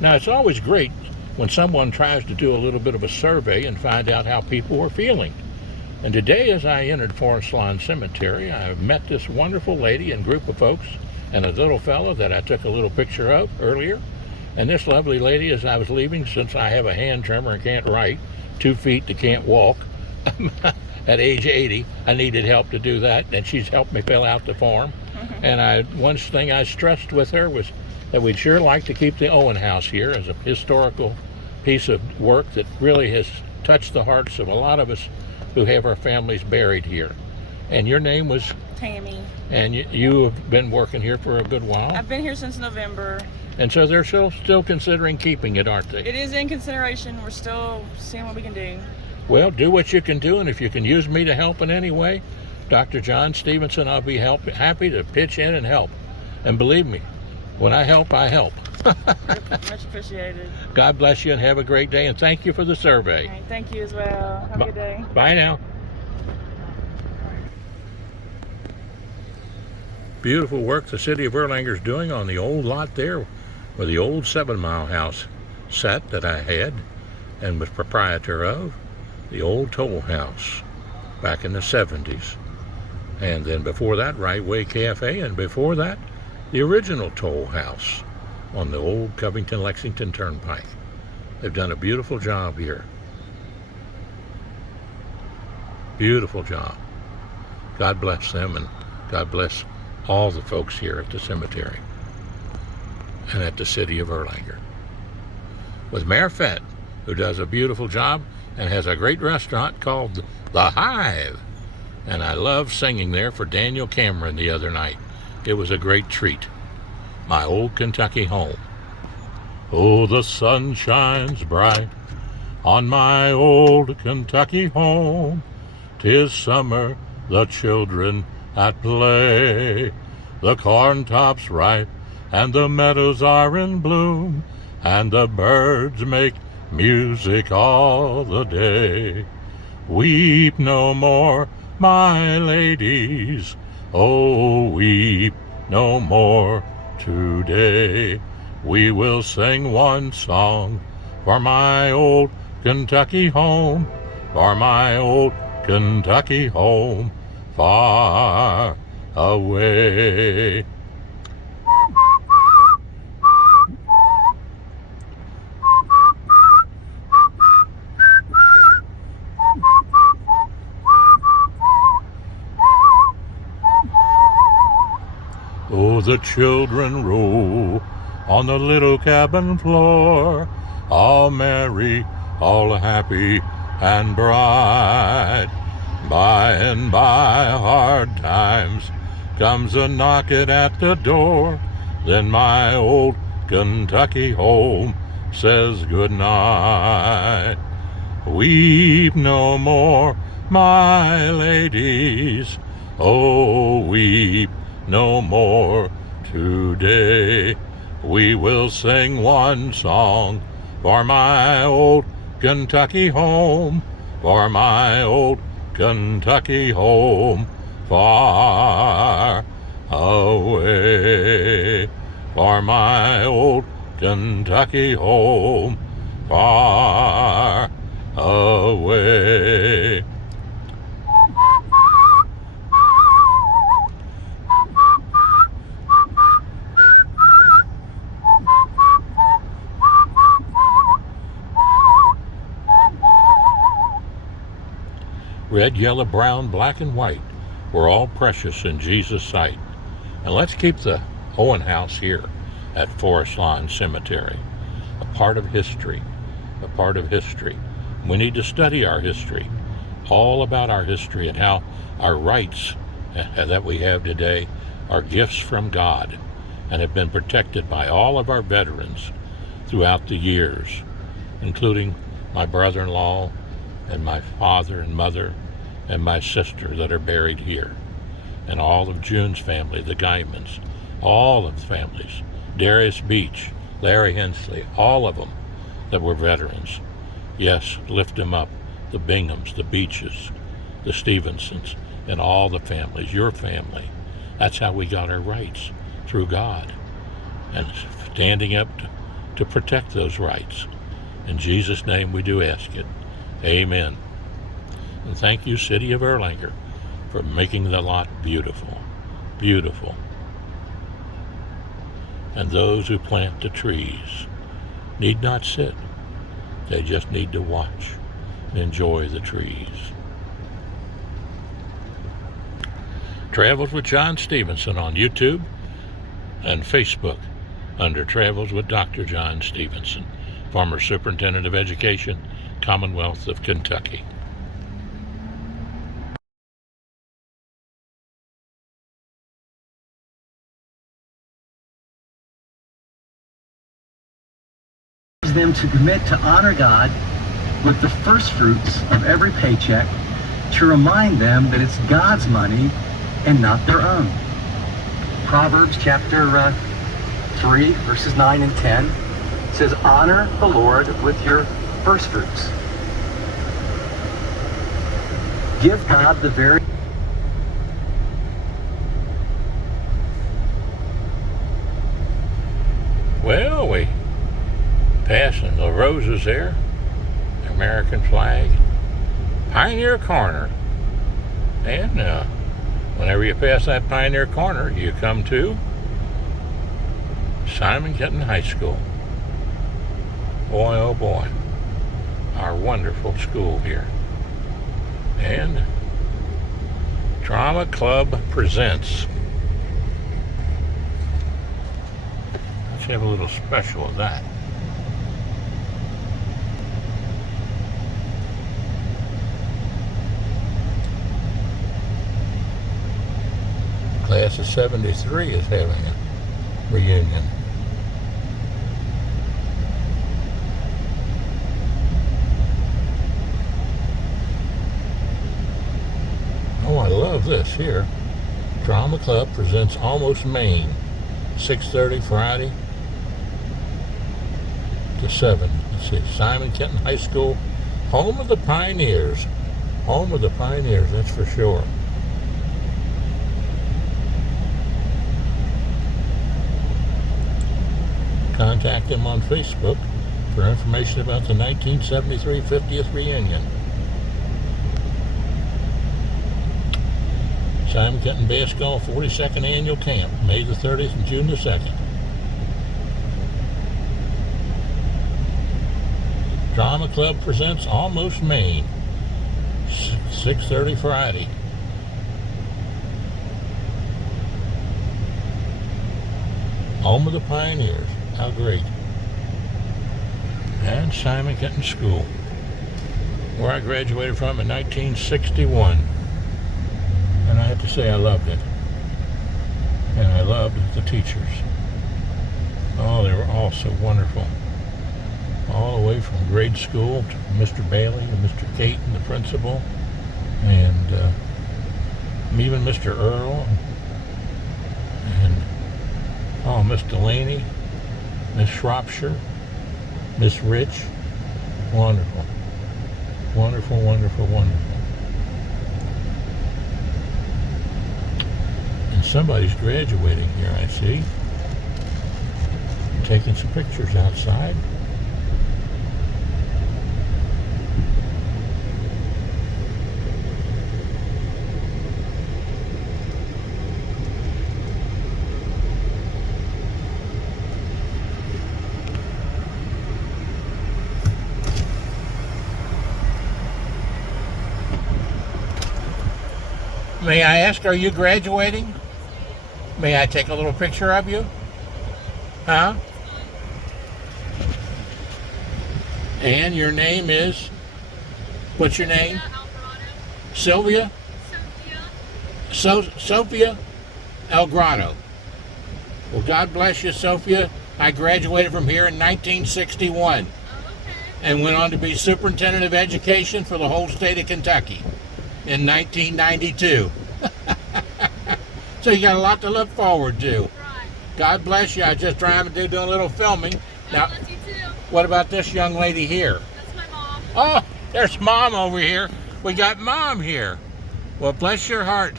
Now, it's always great when someone tries to do a little bit of a survey and find out how people are feeling. And today, as I entered Forest Lawn Cemetery, I met this wonderful lady and group of folks and a little fellow that I took a little picture of earlier. And this lovely lady, as I was leaving, since I have a hand tremor and can't write, 2 feet that can't walk, at age 80, I needed help to do that, and she's helped me fill out the form. And one thing I stressed with her was that we'd sure like to keep the Owen House here as a historical piece of work that really has touched the hearts of a lot of us who have our families buried here. And your name was? Tammy. And you have been working here for a good while? I've been here since November. And so they're still considering keeping it, aren't they? It is in consideration. We're still seeing what we can do. Well, do what you can do, and if you can use me to help in any way, Dr. John Stephenson, I'll be happy to pitch in and help. And believe me, when I help, I help. Much appreciated. God bless you and have a great day, and thank you for the survey. All right, thank you as well. Have a good day. Bye now. Beautiful work the city of Erlanger's doing on the old lot there where the old 7 Mile house sat that I had and was proprietor of, the old toll house back in the 70s. And then before that, Right Way Cafe, and before that, the original toll house on the old Covington-Lexington Turnpike. They've done a beautiful job here. Beautiful job. God bless them, and God bless all the folks here at the cemetery and at the city of Erlanger. With Mayor Fett, who does a beautiful job and has a great restaurant called The Hive. And I loved singing there for Daniel Cameron the other night. It was a great treat. My old Kentucky home. Oh, the sun shines bright on my old Kentucky home. 'Tis summer, the children at play. The corn top's ripe and the meadows are in bloom, and the birds make music all the day. Weep no more, my ladies, oh, weep no more today. We will sing one song for my old Kentucky home, for my old Kentucky home, far away. Oh, the children roll on the little cabin floor, all merry, all happy and bright. By and by hard times comes a knocking at the door, then my old Kentucky home says good night. Weep no more, my ladies, oh, weep no more today. We will sing one song for my old Kentucky home, for my old Kentucky home, far away. For my old Kentucky home, far away. Red, yellow, brown, black, and white were all precious in Jesus' sight. And let's keep the Owen House here at Forest Lawn Cemetery, a part of history, a part of history. We need to study our history, all about our history and how our rights that we have today are gifts from God and have been protected by all of our veterans throughout the years, including my brother-in-law and my father and mother and my sister that are buried here, and all of June's family, the Geimans, all of the families, Darius Beach, Larry Hensley, all of them that were veterans. Yes, lift them up, the Binghams, the Beaches, the Stephensons, and all the families, your family. That's how we got our rights, through God. And standing up to protect those rights. In Jesus' name we do ask it. Amen. And thank you, City of Erlanger, for making the lot beautiful. Beautiful. And those who plant the trees need not sit. They just need to watch and enjoy the trees. Travels with John Stephenson on YouTube and Facebook under Travels with Dr. John Stephenson, former Superintendent of Education, Commonwealth of Kentucky. Them to commit to honor God with the first fruits of every paycheck, to remind them that it's God's money and not their own. Proverbs chapter 3, verses 9 and 10 says, honor the Lord with your first fruits. Give God the very... Well, we passing the roses there, the American flag, Pioneer Corner. And whenever you pass that Pioneer Corner, you come to Simon Kenton High School. Boy, oh boy, our wonderful school here. And Drama Club presents. Let's have a little special of that. Class of 73 is having a reunion. Oh, I love this here. Drama Club presents Almost Maine, 6:30 Friday to 7. Let's see, Simon Kenton High School, home of the Pioneers. Home of the Pioneers, that's for sure. Contact them on Facebook for information about the 1973 50th reunion. Simon Kenton Basketball 42nd Annual Camp, May the 30th and June the 2nd. Drama Club presents Almost Maine, 6:30 Friday. Home of the Pioneers. How great. And Simon Kenton School, where I graduated from in 1961. And I have to say I loved it. And I loved the teachers. Oh, they were all so wonderful. All the way from grade school to Mr. Bailey and Mr. Caton, the principal, and even Mr. Earl, and oh, Miss Delaney, Miss Shropshire, Miss Rich. Wonderful. Wonderful, wonderful, wonderful. And somebody's graduating here, I see. Taking some pictures outside. May I ask, are you graduating? May I take a little picture of you? Huh? And your name is? What's your name? Sylvia? Sophia Elgrado. Well, God bless you, Sophia. I graduated from here in 1961 and went on to be Superintendent of Education for the whole state of Kentucky in 1992. So you got a lot to look forward to. Right. God bless you. I just trying to do a little filming. God bless you too. What about this young lady here? That's my mom. Oh, there's Mom over here. We got Mom here. Well, bless your heart.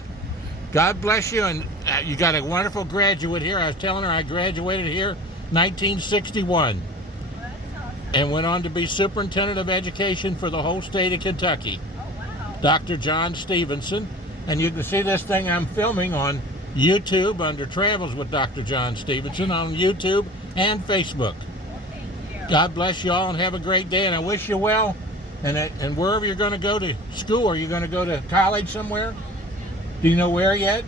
God bless you, and you got a wonderful graduate here. I was telling her I graduated here 1961. and went on to be Superintendent of Education for the whole state of Kentucky. Dr. John Stephenson. And you can see this thing I'm filming on YouTube under Travels with Dr. John Stephenson on YouTube and Facebook. God bless you all and have a great day, and I wish you well. And wherever you're going to go to school, are you going to go to college somewhere? Do you know where yet?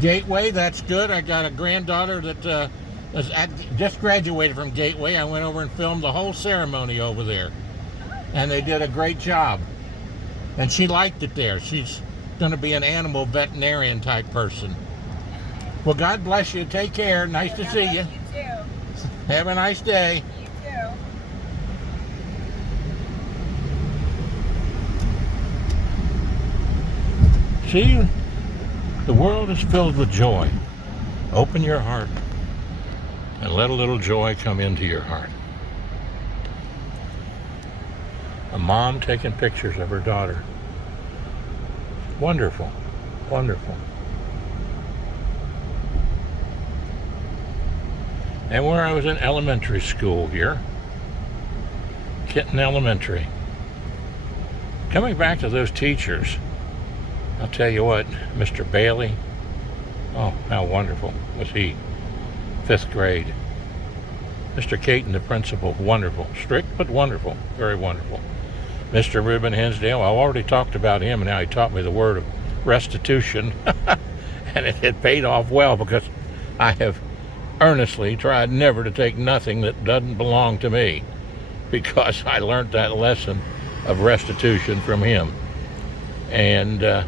Gateway, that's good. I got a granddaughter that just graduated from Gateway. I went over and filmed the whole ceremony over there, and they did a great job. And she liked it there. She's going to be an animal veterinarian type person. Well, God bless you. Take care. Nice to see you. You too. Have a nice day. You too. See, the world is filled with joy. Open your heart and let a little joy come into your heart. A mom taking pictures of her daughter. Wonderful, wonderful. And where I was in elementary school here, Kitten Elementary. Coming back to those teachers, I'll tell you what, Mr. Bailey, oh, how wonderful was he. 5th grade. Mr. Caton, the principal, wonderful. Strict, but wonderful. Very wonderful. Mr. Reuben Hinsdale, I already talked about him and how he taught me the word of restitution. And it had paid off well, because I have earnestly tried never to take nothing that doesn't belong to me, because I learned that lesson of restitution from him. And, of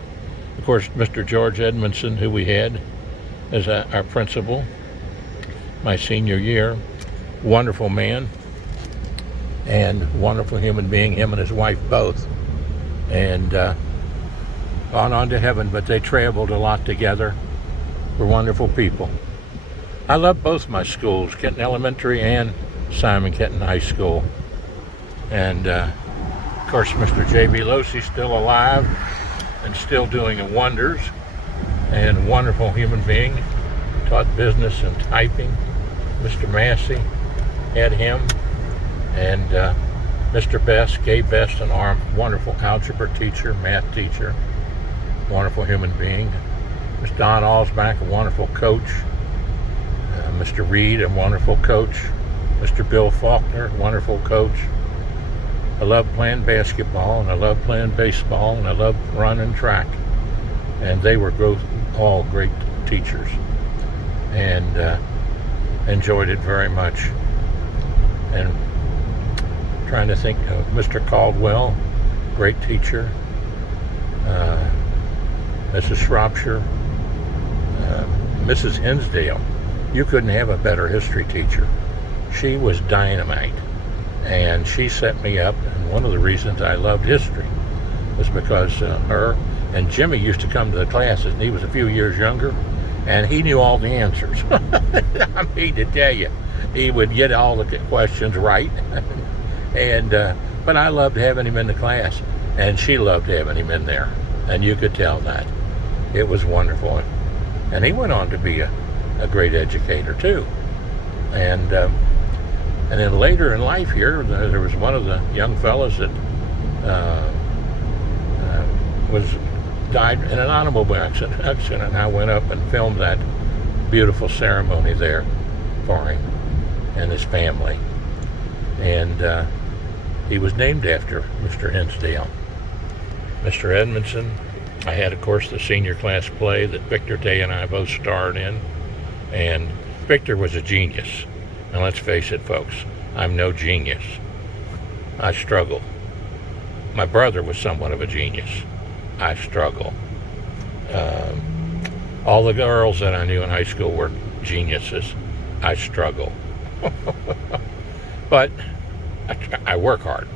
course, Mr. George Edmondson, who we had as our principal my senior year, wonderful man. And wonderful human being, him and his wife both, and gone on to heaven, but they traveled a lot together. Were wonderful people. I love both my schools, Kenton Elementary and Simon Kenton High School. And of course, Mr. J.B. Losey's still alive and still doing wonders, and wonderful human being. Taught business and typing. Mr. Massey had him. And Mr. Best, Gay Best, an wonderful algebra teacher, math teacher, wonderful human being. Ms. Don Alsbach, a wonderful coach. Mr. Reed, a wonderful coach. Mr. Bill Faulkner, wonderful coach. I love playing basketball, and I love playing baseball, and I love running track. And they were all great teachers, and enjoyed it very much. And trying to think of Mr. Caldwell, great teacher. Mrs. Shropshire, Mrs. Hinsdale. You couldn't have a better history teacher. She was dynamite, and she set me up. And one of the reasons I loved history was because her and Jimmy used to come to the classes, and he was a few years younger, and he knew all the answers. I mean, to tell you, he would get all the questions right. And but I loved having him in the class, and she loved having him in there, and you could tell that. It was wonderful. And he went on to be a great educator too. And then later in life here, there was one of the young fellows that died in an automobile accident, and I went up and filmed that beautiful ceremony there for him and his family. And he was named after Mr. Hinsdale. Mr. Edmondson, I had, of course, the senior class play that Victor Day and I both starred in. And Victor was a genius. And let's face it, folks, I'm no genius. I struggle. My brother was somewhat of a genius. I struggle. All the girls that I knew in high school were geniuses. I struggle. But I work hard.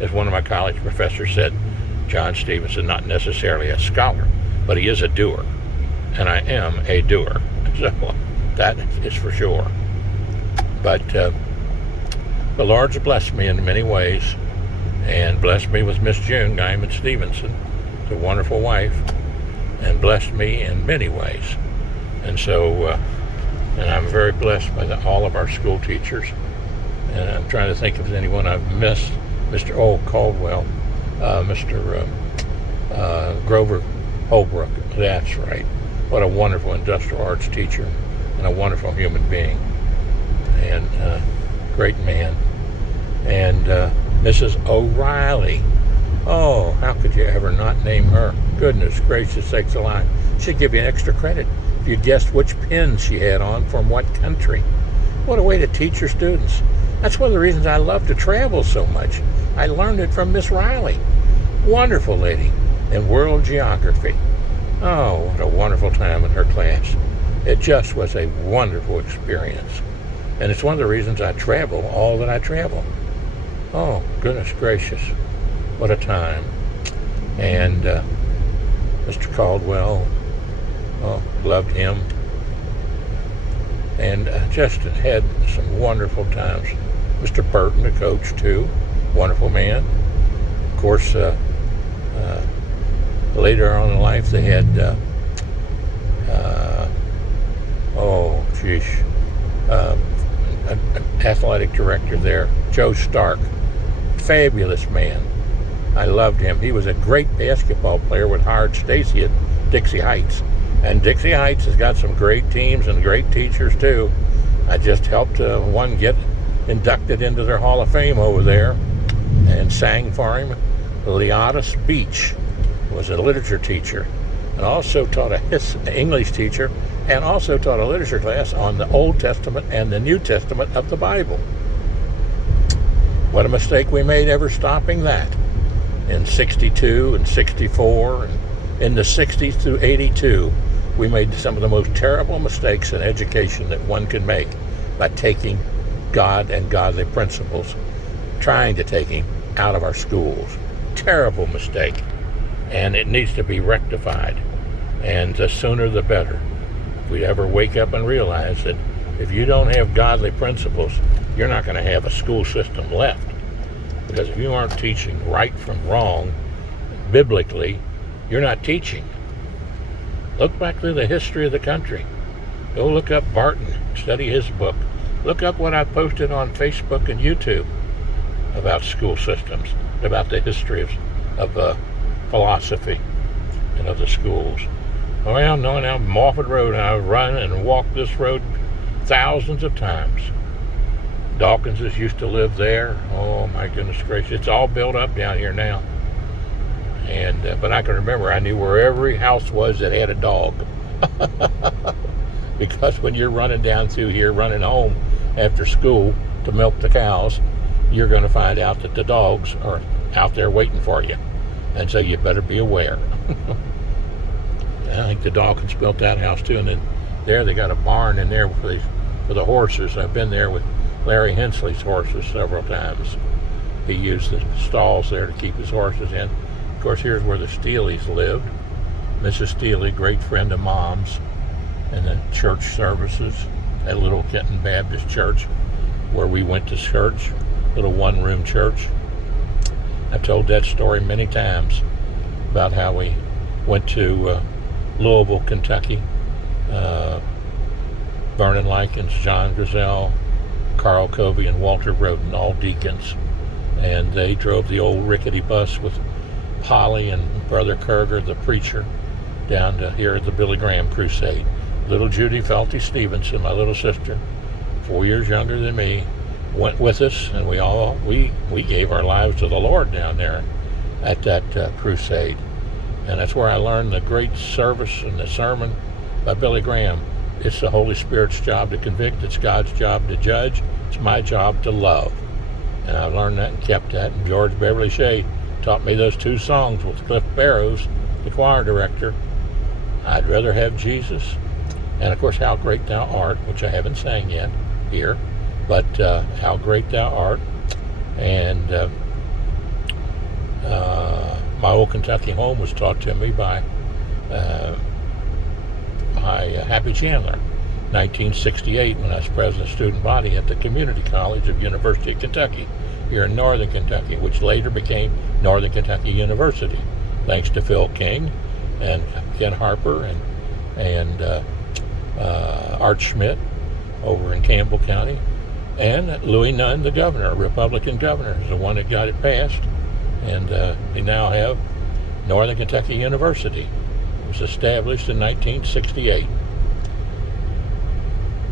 As one of my college professors said, John Stephenson, not necessarily a scholar, but he is a doer. And I am a doer. So that is for sure. But the Lord's blessed me in many ways, and blessed me with Miss June Geiman-Stephenson, a wonderful wife, and blessed me in many ways. And so, and I'm very blessed by all of our school teachers, And I'm trying to think if there's anyone I've missed. Mr. Caldwell, Mr. Grover Holbrook. That's right. What a wonderful industrial arts teacher and a wonderful human being. And great man. And Mrs. O'Reilly. Oh, how could you ever not name her? Goodness gracious sakes alive. She'd give you an extra credit if you guessed which pin she had on from what country. What a way to teach your students. That's one of the reasons I love to travel so much. I learned it from Miss Riley. Wonderful lady in world geography. Oh, what a wonderful time in her class. It just was a wonderful experience. And it's one of the reasons I travel all that I travel. Oh, goodness gracious. What a time. And Mr. Caldwell, oh, loved him. And just had some wonderful times. Mr. Burton, the coach, too. Wonderful man. Of course, later on in life, they had, an athletic director there, Joe Stark. Fabulous man. I loved him. He was a great basketball player with Howard Stacy at Dixie Heights. And Dixie Heights has got some great teams and great teachers, too. I just helped one get inducted into their Hall of Fame over there and sang for him. Leotis Beach was a literature teacher and also taught an English teacher and also taught a literature class on the Old Testament and the New Testament of the Bible. What a mistake we made ever stopping that. In 62 and 64 and in the 60s through 82, we made some of the most terrible mistakes in education that one could make by taking God and godly principles, trying to take him out of our schools. Terrible mistake. And it needs to be rectified. And the sooner the better. If we ever wake up and realize that if you don't have godly principles, you're not going to have a school system left. Because if you aren't teaching right from wrong, biblically, you're not teaching. Look back through the history of the country. Go look up Barton, study his book. Look up what I posted on Facebook and YouTube about school systems, about the history of philosophy and of the schools. Well, now Moffett Road, I've run and walked this road thousands of times. Dawkinses used to live there. Oh my goodness gracious, it's all built up down here now. And but I can remember, I knew where every house was that had a dog. Because when you're running down through here, running home after school to milk the cows, you're going to find out that the dogs are out there waiting for you. And so you better be aware. I think the Dawkins built that house too. And then there they got a barn in there for the horses. I've been there with Larry Hensley's horses several times. He used the stalls there to keep his horses in. Of course, here's where the Steelys lived. Mrs. Steely, great friend of Mom's, and the church services at Little Kenton Baptist Church, where we went to church, little one-room church. I've told that story many times about how we went to Louisville, Kentucky. Vernon Likens, John Griselle, Carl Covey, and Walter Roden, all deacons. And they drove the old rickety bus with Holly and Brother Kerger, the preacher, down to here at the Billy Graham Crusade. Little Judy Felty Stephenson, my little sister, 4 years younger than me, went with us, and we gave our lives to the Lord down there at that crusade. And that's where I learned the great service and the sermon by Billy Graham. It's the Holy Spirit's job to convict. It's God's job to judge. It's my job to love. And I learned that and kept that. And George Beverly Shea taught me those two songs with Cliff Barrows, the choir director. I'd rather have Jesus. And of course, How Great Thou Art, which I haven't sang yet here. But How Great Thou Art. And My Old Kentucky Home was taught to me by Happy Chandler, 1968, when I was president of student body at the Community College of University of Kentucky here in Northern Kentucky, which later became Northern Kentucky University, thanks to Phil King and Ken Harper and Art Schmidt over in Campbell County. And Louis Nunn, the governor, Republican governor, is the one that got it passed. And we now have Northern Kentucky University. It was established in 1968.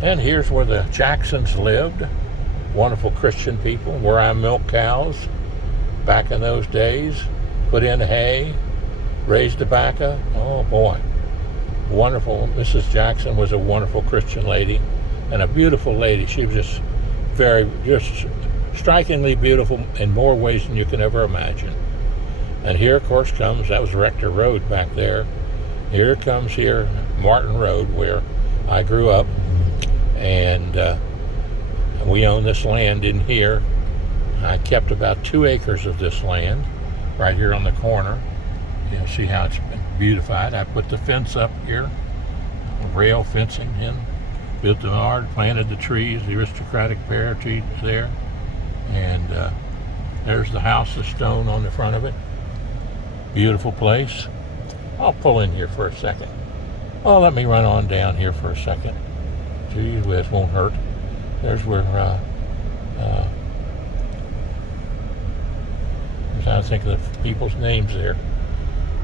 And here's where the Jacksons lived. Wonderful Christian people, where I milked cows back in those days. Put in hay, raised tobacco. Oh boy, wonderful. Mrs. Jackson was a wonderful Christian lady and a beautiful lady. She was just strikingly beautiful in more ways than you can ever imagine. And here, of course, that was Rector Road back there. Here comes Martin Road, where I grew up. And we own this land in here. I kept about 2 acres of this land right here on the corner. You see how it's been beautified. I put the fence up here, rail fencing in, built the yard, planted the trees, the aristocratic pear tree there. And there's the house of stone on the front of it. Beautiful place. I'll pull in here for a second. Oh, let me run on down here for a second. Gee whiz, won't hurt. There's where I'm trying to think of the people's names there.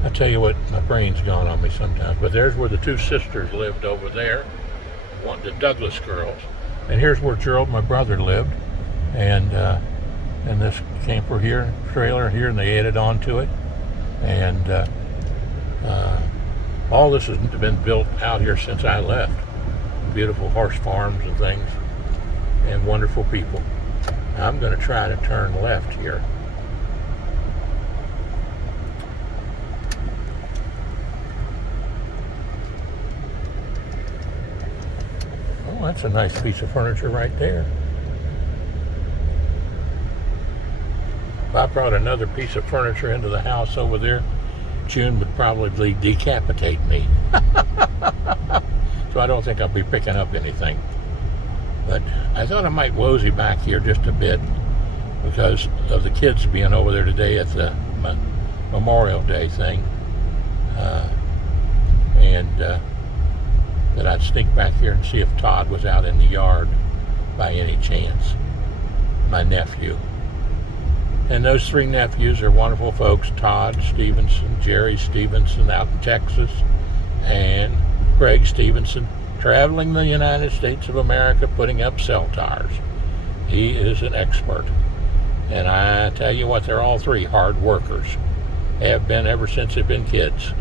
I tell you what, my brain's gone on me sometimes. But there's where the 2 sisters lived over there. The Douglas girls. And here's where Gerald, my brother, lived. And this camper here, trailer here, and they added on to it. And all this has been built out here since I left. Beautiful horse farms and things, and wonderful people. I'm going to try to turn left here. Oh, that's a nice piece of furniture right there. If I brought another piece of furniture into the house over there, June would probably decapitate me. So I don't think I'll be picking up anything. But I thought I might wosy back here just a bit because of the kids being over there today at the Memorial Day thing. That I'd sneak back here and see if Todd was out in the yard by any chance. My nephew. And those 3 nephews are wonderful folks. Todd Stephenson, Jerry Stephenson out in Texas, and Greg Stephenson, traveling the United States of America, putting up cell towers. He is an expert. And I tell you what, they're all 3 hard workers. Have been ever since they've been kids.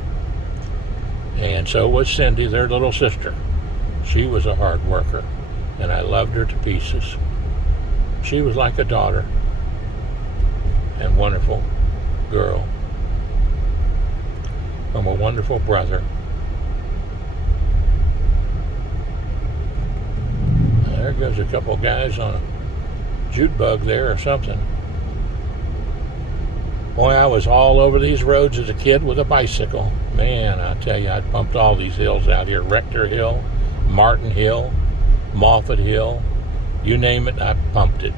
And so was Cindy, their little sister. She was a hard worker, and I loved her to pieces. She was like a daughter, and wonderful girl from a wonderful brother. There goes a couple guys on a jute bug there or something. Boy, I was all over these roads as a kid with a bicycle. Man, I tell you, I'd pumped all these hills out here. Rector Hill, Martin Hill, Moffett Hill, you name it, I pumped it.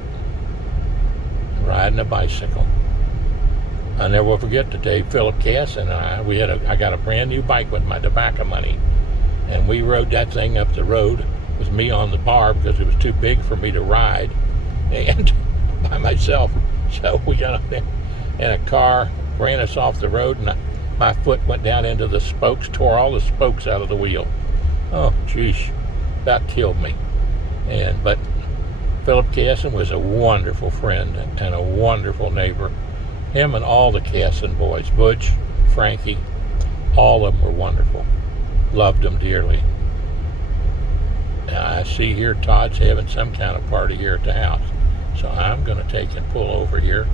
Riding a bicycle. I'll never forget the day Philip Cass and I got a brand new bike with my tobacco money. And we rode that thing up the road with me on the bar because it was too big for me to ride and by myself. So we got up there and a car ran us off the road, and my foot went down into the spokes, tore all the spokes out of the wheel. Oh, geez, that killed me. But Philip Casson was a wonderful friend and a wonderful neighbor. Him and all the Casson boys, Butch, Frankie, all of them were wonderful. Loved them dearly. Now I see here Todd's having some kind of party here at the house. So I'm going to take and pull over here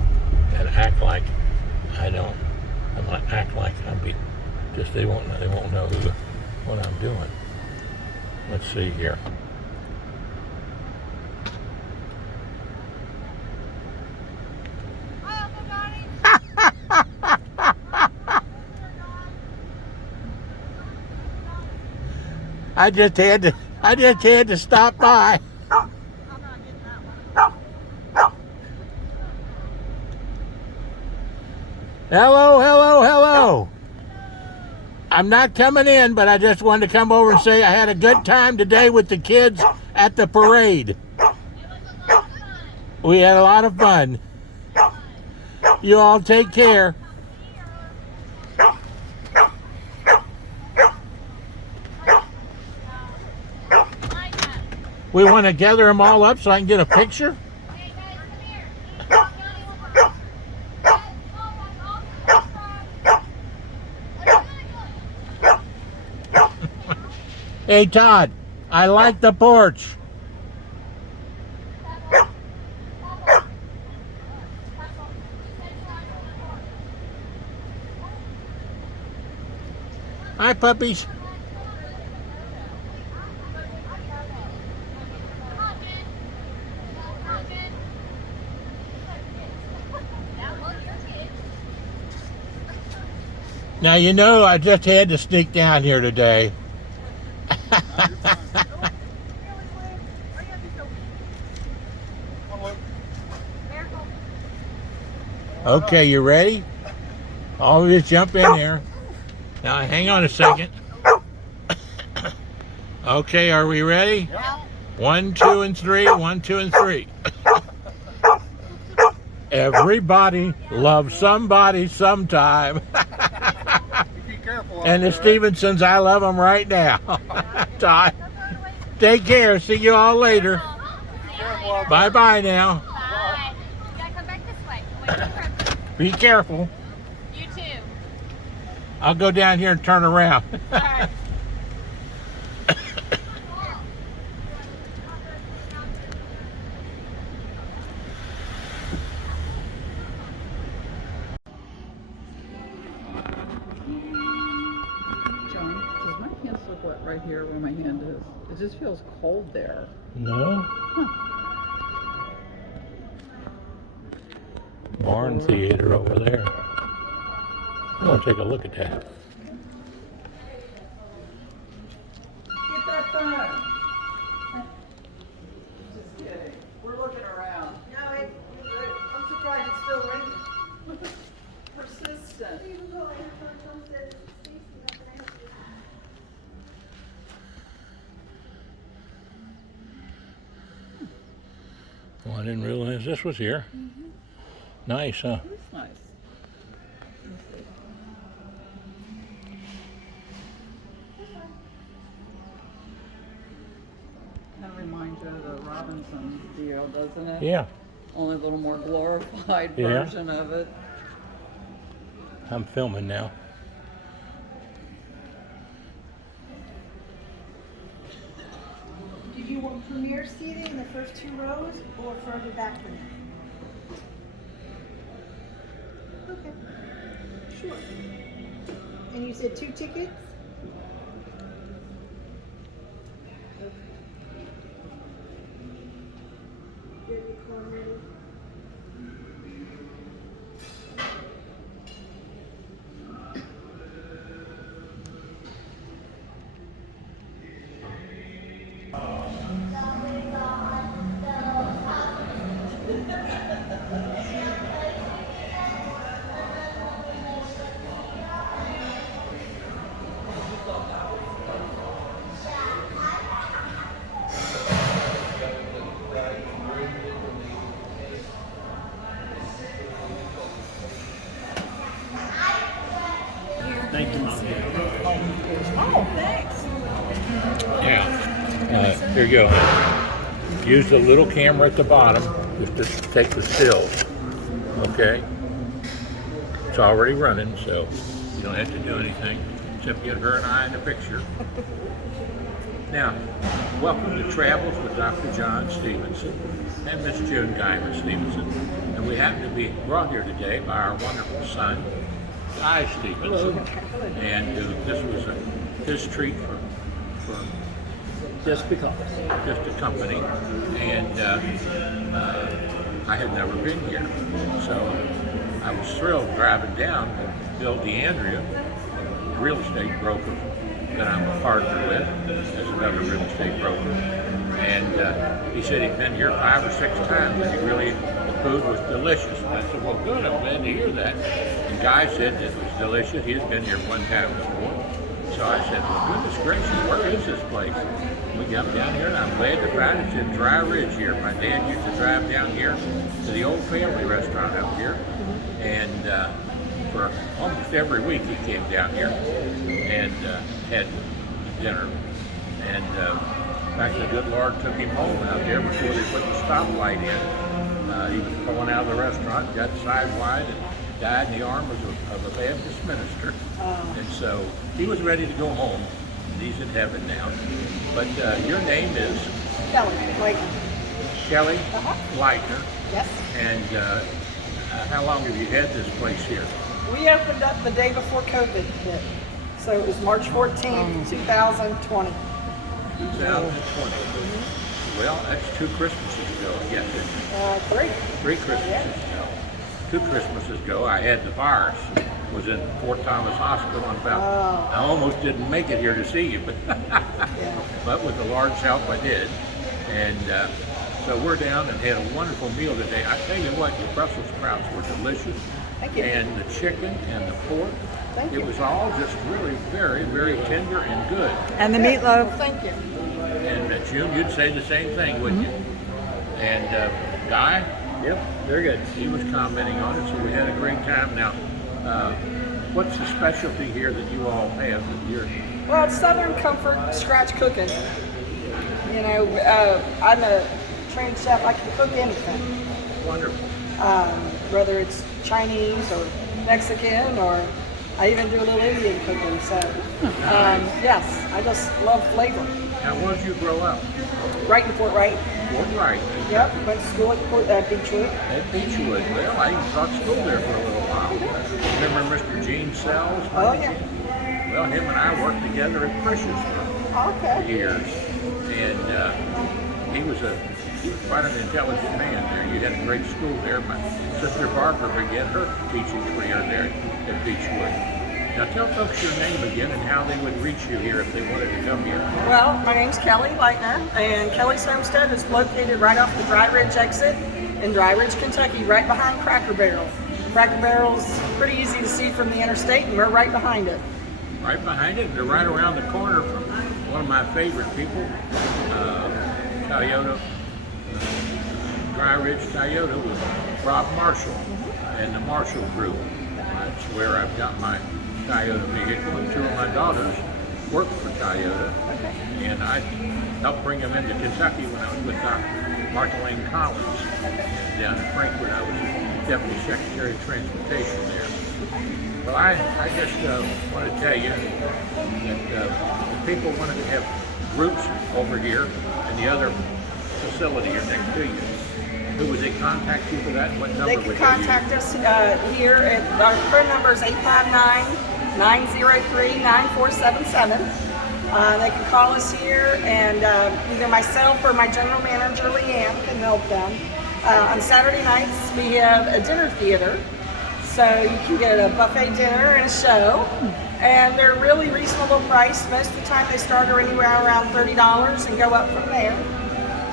and act like I don't. I'm going to act like they won't know what I'm doing. Let's see here. I just had to stop by. Hello. I'm not coming in, but I just wanted to come over and say I had a good time today with the kids at the parade. It was a long We had a lot of fun. You all take care. We want to gather them all up so I can get a picture. Hey Todd, I like the porch. Hi puppies. Now you know I just had to sneak down here today. Okay, you ready? Always jump in there. Now hang on a second. Okay, are we ready? 1, 2, and 3. 1, 2, and 3. Everybody loves somebody sometime. Be careful. And the Stephensons, I love them right now. Todd, take care. See you all later. Bye-bye now. Bye. You gotta come back this way. Away from the curb. Be careful. You too. I'll go down here and turn around. All right. John, does my hands look wet right here where my hand is? It just feels cold there. No. Barn theater over there. I want to take a look at that. Get that phone. Just kidding. We're looking around. No, I'm surprised it's still raining. Persistent. Even though I have my phone said it's Stacy, how can I help you? Well, I didn't realize this was here. Nice, huh? That's nice. Kind of reminds you of the Robinson deal, doesn't it? Yeah, Only a little more glorified Yeah. version of it. I'm filming now. Did you want premier seating in the first 2 rows or further back from that? Okay. Sure. And you said 2 tickets? Very cornered. Thank you, Mom. Oh, thanks. Yeah. Here you go. Use the little camera at the bottom just to take the stills. Okay? It's already running, so you don't have to do anything except get her and I in the picture. Now, welcome to Travels with Dr. John Stephenson and Miss June Geiman-Stephenson. And we happen to be brought here today by our wonderful son, Guy Stephenson. And this was his treat for Just because. just a company, and I had never been here, so I was thrilled driving down with Bill DeAndrea, a real estate broker that I'm a partner with, as another real estate broker, and he said he'd been here 5 or 6 times, and the food was delicious. And I said, well, good, I'm glad to hear that. And Guy said it was delicious. He had been here one time before. So I said, well, goodness gracious, where is this place? We got down here, and I'm glad to find it's in Dry Ridge here. My dad used to drive down here to the old family restaurant up here, and for almost every week he came down here and had dinner. And in fact, the good Lord took him home out there before they put the stoplight in. He was pulling out of the restaurant, got sidewide, and died in the arms of a Baptist minister. And so he was ready to go home. He's in heaven now. But your name is? Kelly, like, Kelly Leitner. yes. And how long have you had this place here? We opened up the day before COVID hit. So it was March 14th, 2020. 2020. Well, that's 2 Christmases ago, I guess. 3. 3 Christmases ago. 2 Christmases ago, I had the virus. Was in Fort Thomas Hospital. I almost didn't make it here to see you, but with the Lord's help, I did. And so we're down and had a wonderful meal today. I tell you what, your Brussels sprouts were delicious. Thank you. And the chicken and the pork. Thank it you. was all just really very, very tender and good. And the meatloaf. Thank you. And June, you'd say the same thing, wouldn't you? And Guy? Yep, very good. He was commenting on it, so we had a great time. Now, what's the specialty here that you all have that you're? Well, it's Southern Comfort scratch cooking. You know, I'm a trained chef. I can cook anything. Wonderful. Whether it's Chinese or Mexican, or I even do a little Indian cooking. So, yes, I just love flavor. Now, where did you grow up? Right in Fort Wright. Fort Wright. Yep, went to school at Beechwood. At Beechwood. Well, I even taught school there for a little while. Remember Mr. Gene Sells? Oh, yeah. Well, him and I worked together at Precious for Okay. years. And he was quite an intelligent man there. You had a great school there. My sister Barbara began her teaching career there at Beechwood. Now tell folks your name again and how they would reach you here if they wanted to come here. Well, my name's Kelly Leitner, and Kelly's Homestead is located right off the Dry Ridge exit in Dry Ridge, Kentucky, right behind Cracker Barrel. Cracker Barrel's pretty easy to see from the interstate, and we're right behind it. Right behind it, and they're right around the corner from one of my favorite people, Toyota, Dry Ridge Toyota with Rob Marshall and the Marshall Group. That's where I've got my Toyota vehicle, and 2 of my daughters work for Toyota, and I helped bring them into Kentucky when I was with Dr. Martha Lane Collins. And down in Frankfort, I was Deputy Secretary of Transportation there. Well, I just want to tell you that if people wanted to have groups over here in the other facility here next to you, who would they contact you for that? What number They would can contact us here at our phone number is 859-903-9477. They can call us here, and either myself or my general manager, Leanne, can help them. On Saturday nights, we have a dinner theater, so you can get a buffet dinner and a show, and they're really reasonable price. Most of the time, they start anywhere around $30 and go up from there.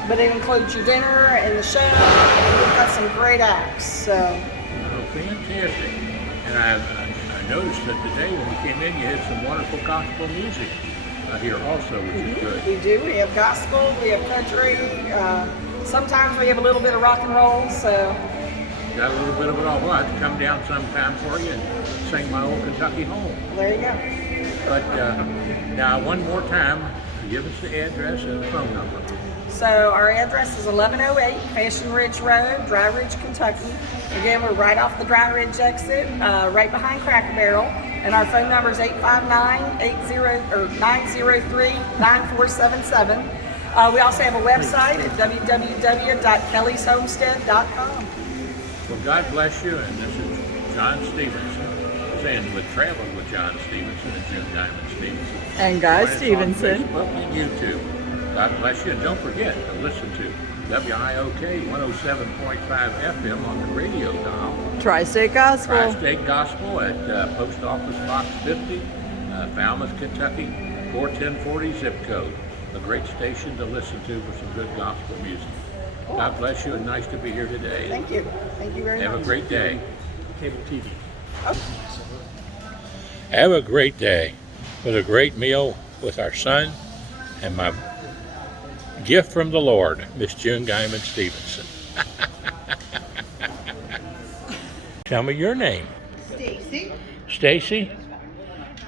But it includes your dinner and the show, and we've got some great acts. So. Oh, fantastic. And I noticed that today when we came in, you had some wonderful gospel music here also, which is good. We do. We have gospel, we have country. Sometimes we have a little bit of rock and roll. So. Got a little bit of it all. Well, I'll have to come down sometime for you and sing my old Kentucky home. There you go. But now, one more time, give us the address and the phone number. So our address is 1108 Fashion Ridge Road, Dry Ridge, Kentucky. Again, we're right off the Dry Ridge exit, right behind Cracker Barrel. And our phone number is 859-903-9477. We also have a website at www.kellyshomestead.com. Well, God bless you, and this is John Stephenson, saying with Traveling with John Stephenson and June Geiman-Stephenson. And Guy Join us on Stephenson. Facebook and YouTube. God bless you, and don't forget to listen to WIOK 107.5 FM on the radio dial. Tri-State Gospel. Tri-State Gospel at Post Office Box 50, Falmouth, Kentucky, 41040 zip code. A great station to listen to for some good gospel music. God bless you, and nice to be here today. Thank you. Thank you very much. Have a great day. Cable TV. Have a great day. with a great meal with our son and my gift from the Lord, Miss June Geiman-Stephenson. Tell me your name. Stacy. Stacy.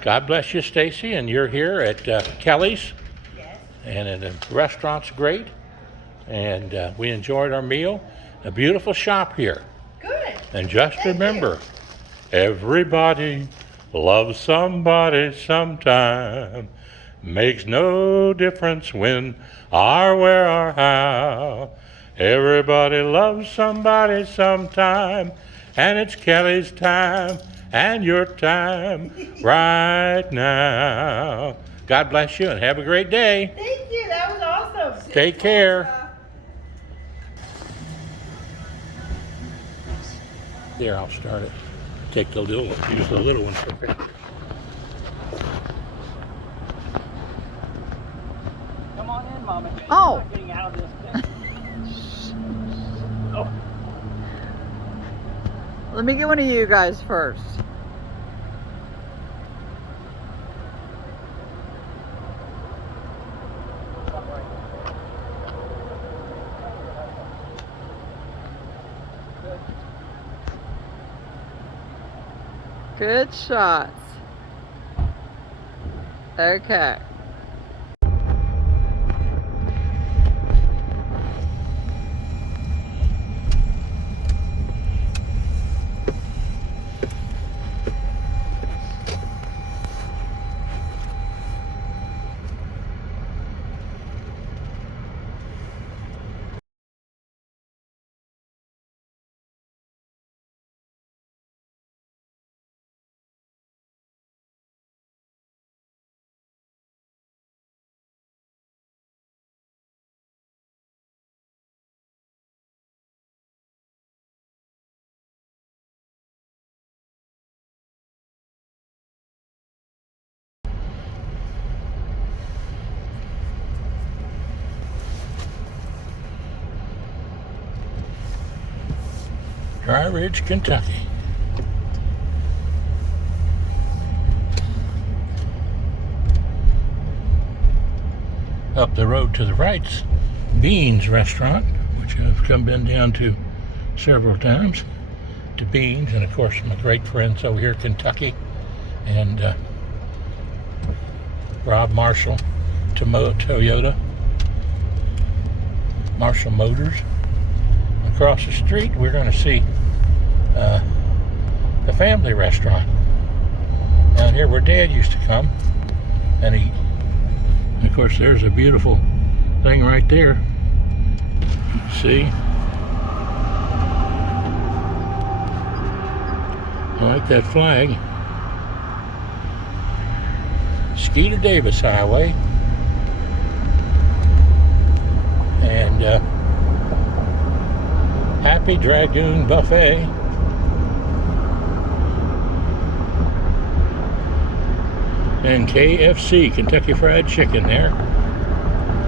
God bless you, Stacy. And you're here at Kelly's. Yes. And the restaurant's great. And we enjoyed our meal. A beautiful shop here. Good. And just remember, everybody loves somebody sometime. Makes no difference when or where or how. Everybody loves somebody sometime. And it's Kelly's time and your time right now. God bless you and have a great day. Thank you. That was awesome. Take care. There, I'll start it. Take the little one, use the little one for pictures. Come on in, Mama. Oh. I'm getting out of this. Oh. Let me get one of you guys first. Good shots. Okay. Dry Ridge, Kentucky. Up the road to the right's Beans Restaurant, which I've been down to several times, to Beans, and of course my great friends over here in Kentucky, and Rob Marshall, Toyota, Marshall Motors. Across the street we're going to see the family restaurant down here where Dad used to come and eat. And of course there's a beautiful thing right there. See? I like that flag. Skeeter Davis Highway. And Happy Dragoon Buffet. And KFC, Kentucky Fried Chicken there.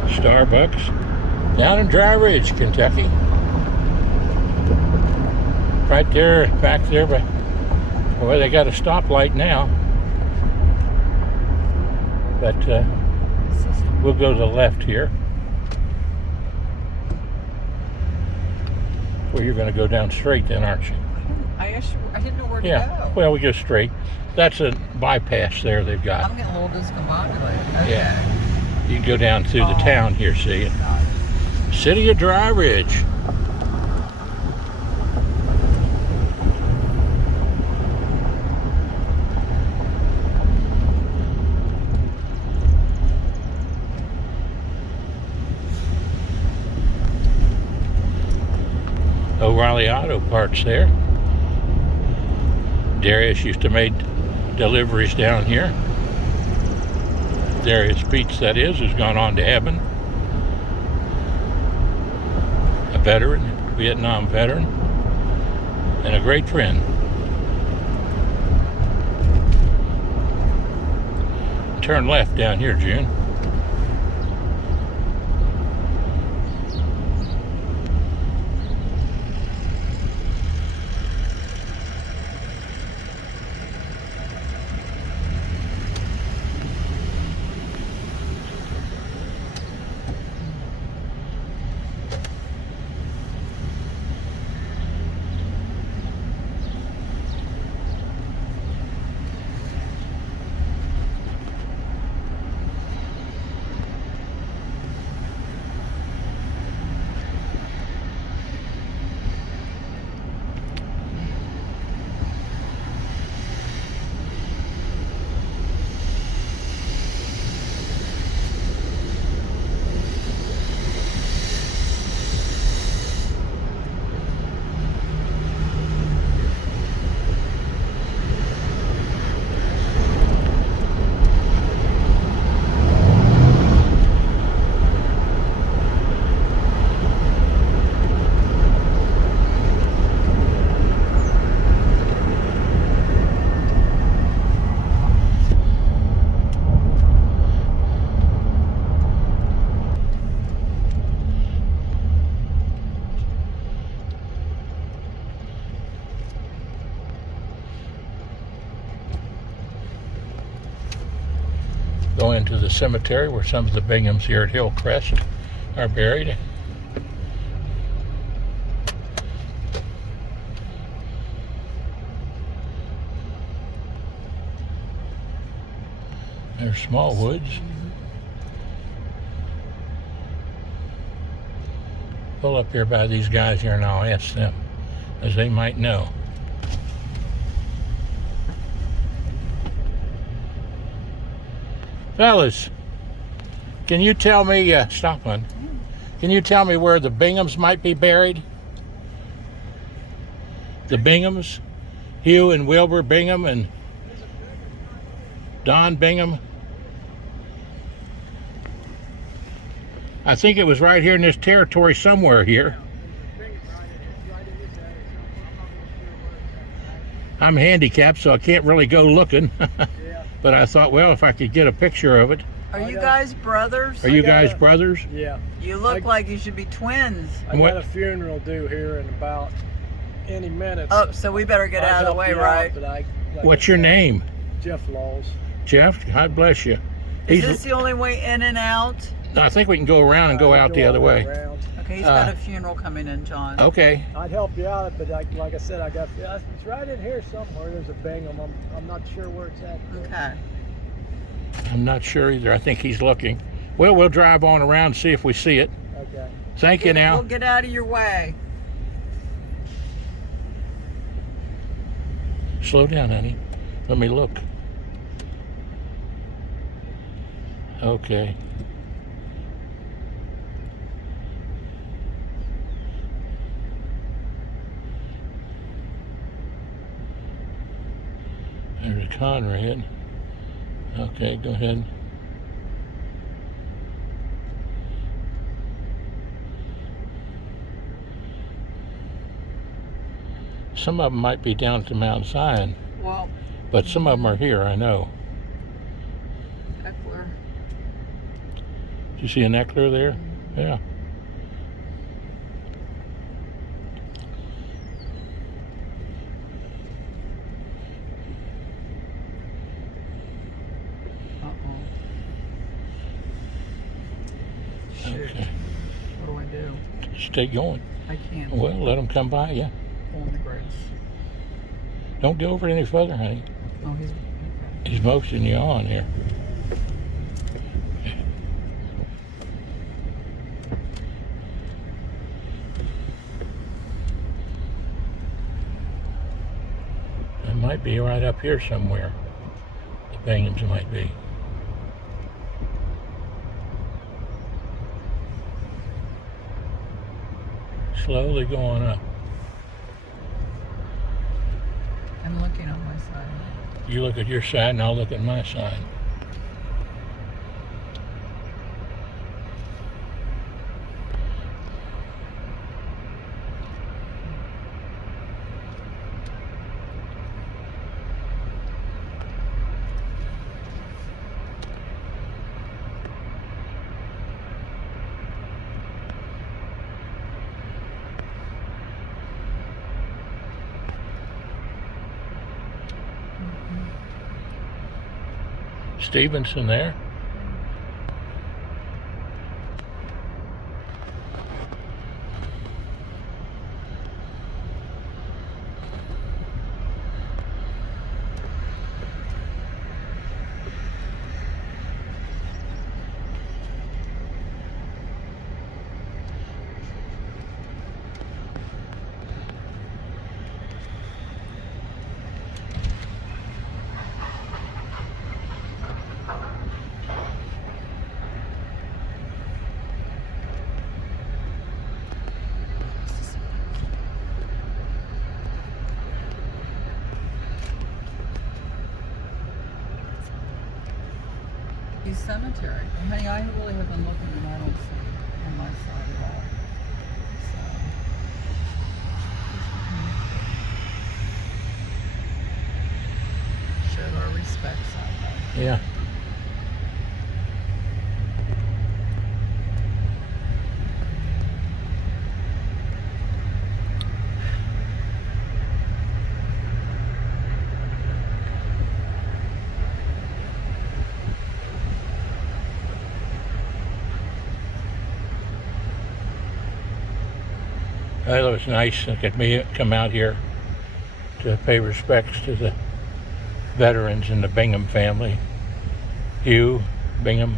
Starbucks. Down in Dry Ridge, Kentucky. Right there, back there, but well, they got a stoplight now. But we'll go to the left here. Well, you're going to go down straight then, aren't you? I didn't know where to Yeah, go. well, we go straight. That's a bypass there they've got. I'm getting a little discombobulated. Okay. Yeah. You can go down through the town here, see? City of Dry Ridge. O'Reilly Auto Parts there. Darius used to make deliveries down here. Darius Beach, that is, has gone on to heaven. A veteran, Vietnam veteran, and a great friend. Turn left down here, June. go into the cemetery where some of the Binghams here at Hillcrest are buried. There's Smallwoods. Pull up here by these guys here and I'll ask them, as they might know. Fellas, can you tell me, stop on, can you tell me where the Binghams might be buried? The Binghams? Hugh and Wilbur Bingham and Don Bingham? I think it was right here in this territory somewhere here. I'm handicapped, so I can't really go looking. But I thought, well, if I could get a picture of it. Are you guys brothers? Are you guys brothers? Yeah. You look like you should be twins. I got a funeral due here in about any minute. Oh, so we better get out of the way, right? What's your name? Jeff Laws. Jeff, God bless you. Is this the only way in and out? I think we can go around and go out the other way. Okay, he's got a funeral coming in, John. Okay. I'd help you out, but like I said, it's right in here somewhere. There's a Bingham. I'm not sure where it's at. Okay. I'm not sure either. I think he's looking. Well, we'll drive on around and see if we see it. Okay. Thank you now. We'll get out of your way. Slow down, honey. Let me look. Okay. There's a Conrad. Okay, go ahead. Some of them might be down to Mount Zion. Well, but some of them are here, I know. Eckler. Do you see an Eckler there? Yeah. Okay. What do I do? Stay going. I can't. Well, let them come by you. Pull in the grass. Don't go over any further, honey. Oh, okay. He's motioning you on here. It might be right up here somewhere. The Binghams might be. Slowly going up. I'm looking on my side. You look at your side and I'll look at my side. Stephenson there. Cemetery. Honey, I really have been looking and I don't see on my side at all. So, showed our respects on that. Yeah. Well, it was nice to get me come out here to pay respects to the veterans in the Bingham family. Hugh Bingham,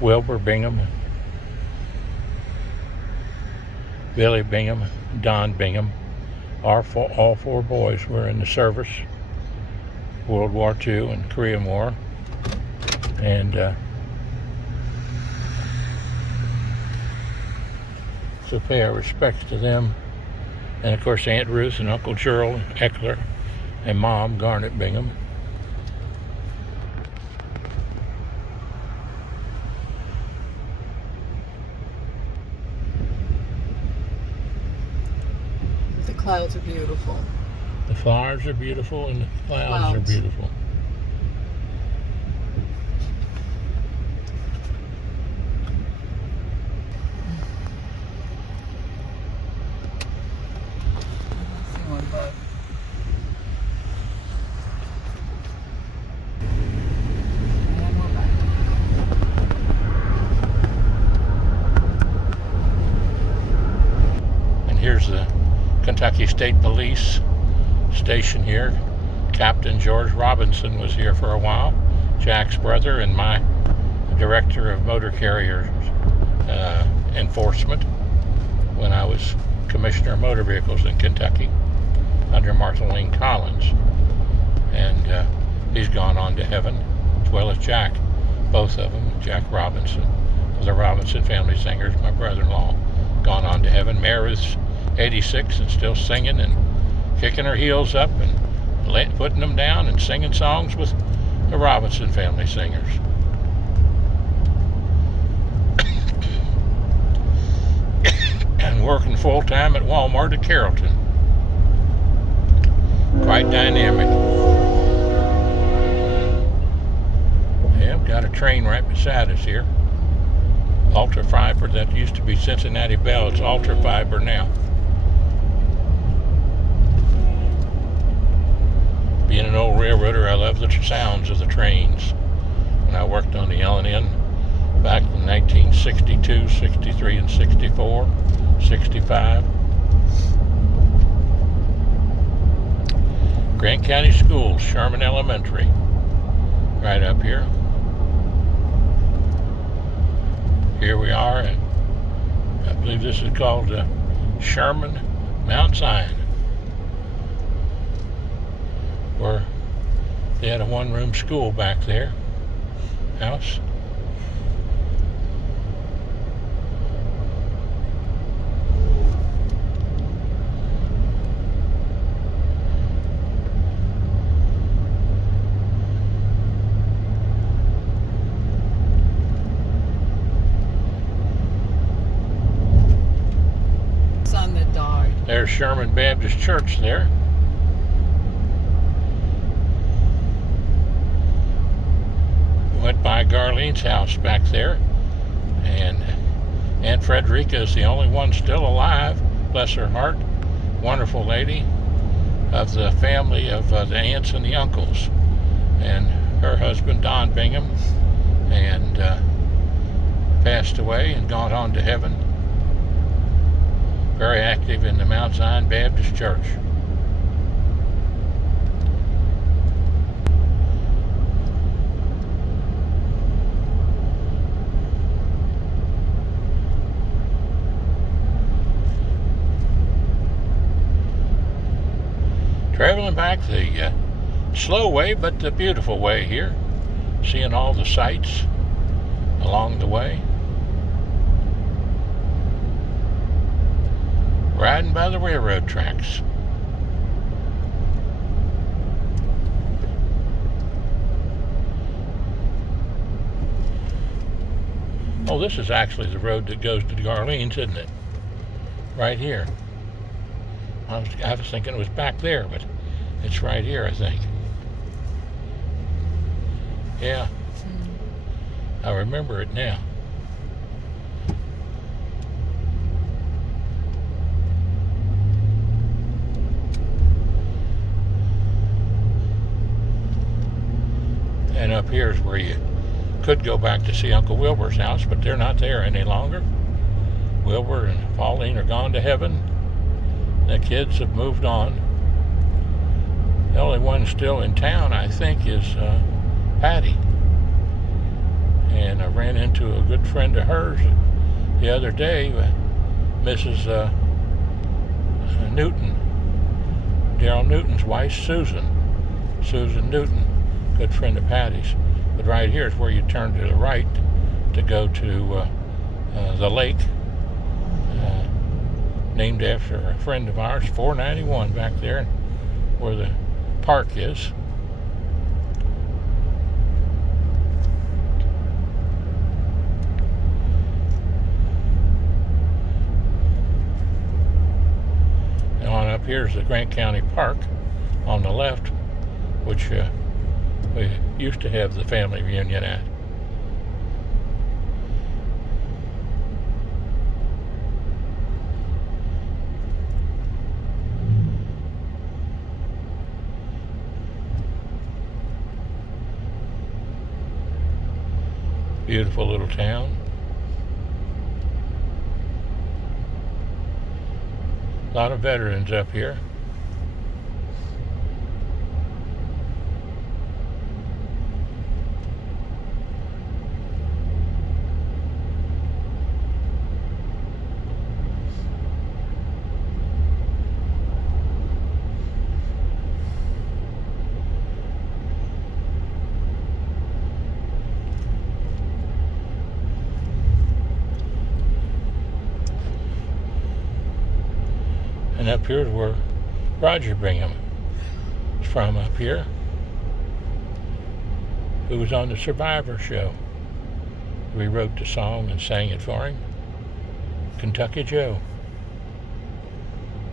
Wilbur Bingham, Billy Bingham, Don Bingham. All four boys were in the service, World War II and Korean War. And so pay our respects to them. And of course Aunt Ruth and Uncle Gerald Eckler and Mom Garnette Bingham. The clouds are beautiful. The flowers are beautiful and the clouds are beautiful. Here's the Kentucky State Police station here. Captain George Robinson was here for a while, Jack's brother and my director of motor carrier enforcement when I was Commissioner of Motor Vehicles in Kentucky under Martha Lane Collins. And he's gone on to heaven, as well as Jack, both of them. Jack Robinson of the Robinson Family Singers, my brother-in-law, gone on to heaven. Mary's 86 and still singing and kicking her heels up and putting them down and singing songs with the Robinson Family Singers. And working full-time at Walmart at Carrollton. Quite dynamic. Yeah, we've got a train right beside us here. Ultra Fiber, that used to be Cincinnati Bell, it's Ultra Fiber now. Being an old railroader, I love the sounds of the trains. When I worked on the L&N back in 1962, 63, and 64, 65. Grant County Schools, Sherman Elementary, right up here. Here we are, and I believe this is called Sherman Mount Zion, where they had a one-room school back there, house. Son that died. There's Sherman Baptist Church there. Went by Garlene's house back there, and Aunt Frederica is the only one still alive, bless her heart. Wonderful lady of the family of the aunts and the uncles, and her husband Don Bingham, and passed away and gone on to heaven. Very active in the Mount Zion Baptist Church. Traveling back the slow way, but the beautiful way here. Seeing all the sights along the way. Riding by the railroad tracks. Oh, this is actually the road that goes to Garlene's, isn't it? Right here. I was thinking it was back there, but it's right here, I think. Yeah. I remember it now. And up here is where you could go back to see Uncle Wilbur's house, but they're not there any longer. Wilbur and Pauline are gone to heaven. The kids have moved on. The only one still in town, I think, is Patty. And I ran into a good friend of hers the other day, Mrs. Newton, Daryl Newton's wife, Susan Newton, good friend of Patty's. But right here is where you turn to the right to go to the lake, named after a friend of ours, 491 back there where the park is. And on up here is the Grant County Park on the left, which we used to have the family reunion at. Beautiful little town. A lot of veterans up here. And up here is where Roger Bingham is from up here, who was on the Survivor show. We wrote the song and sang it for him. Kentucky Joe.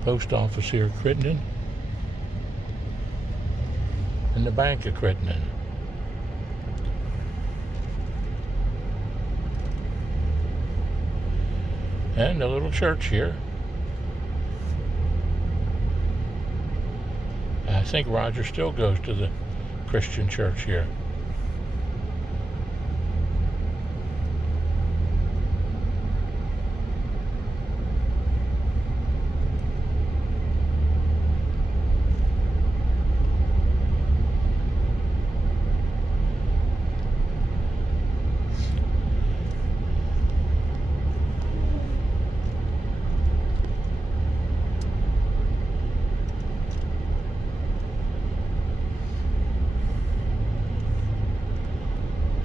Post office here at Crittenden. And the bank of Crittenden. And the little church here. I think Roger still goes to the Christian church here.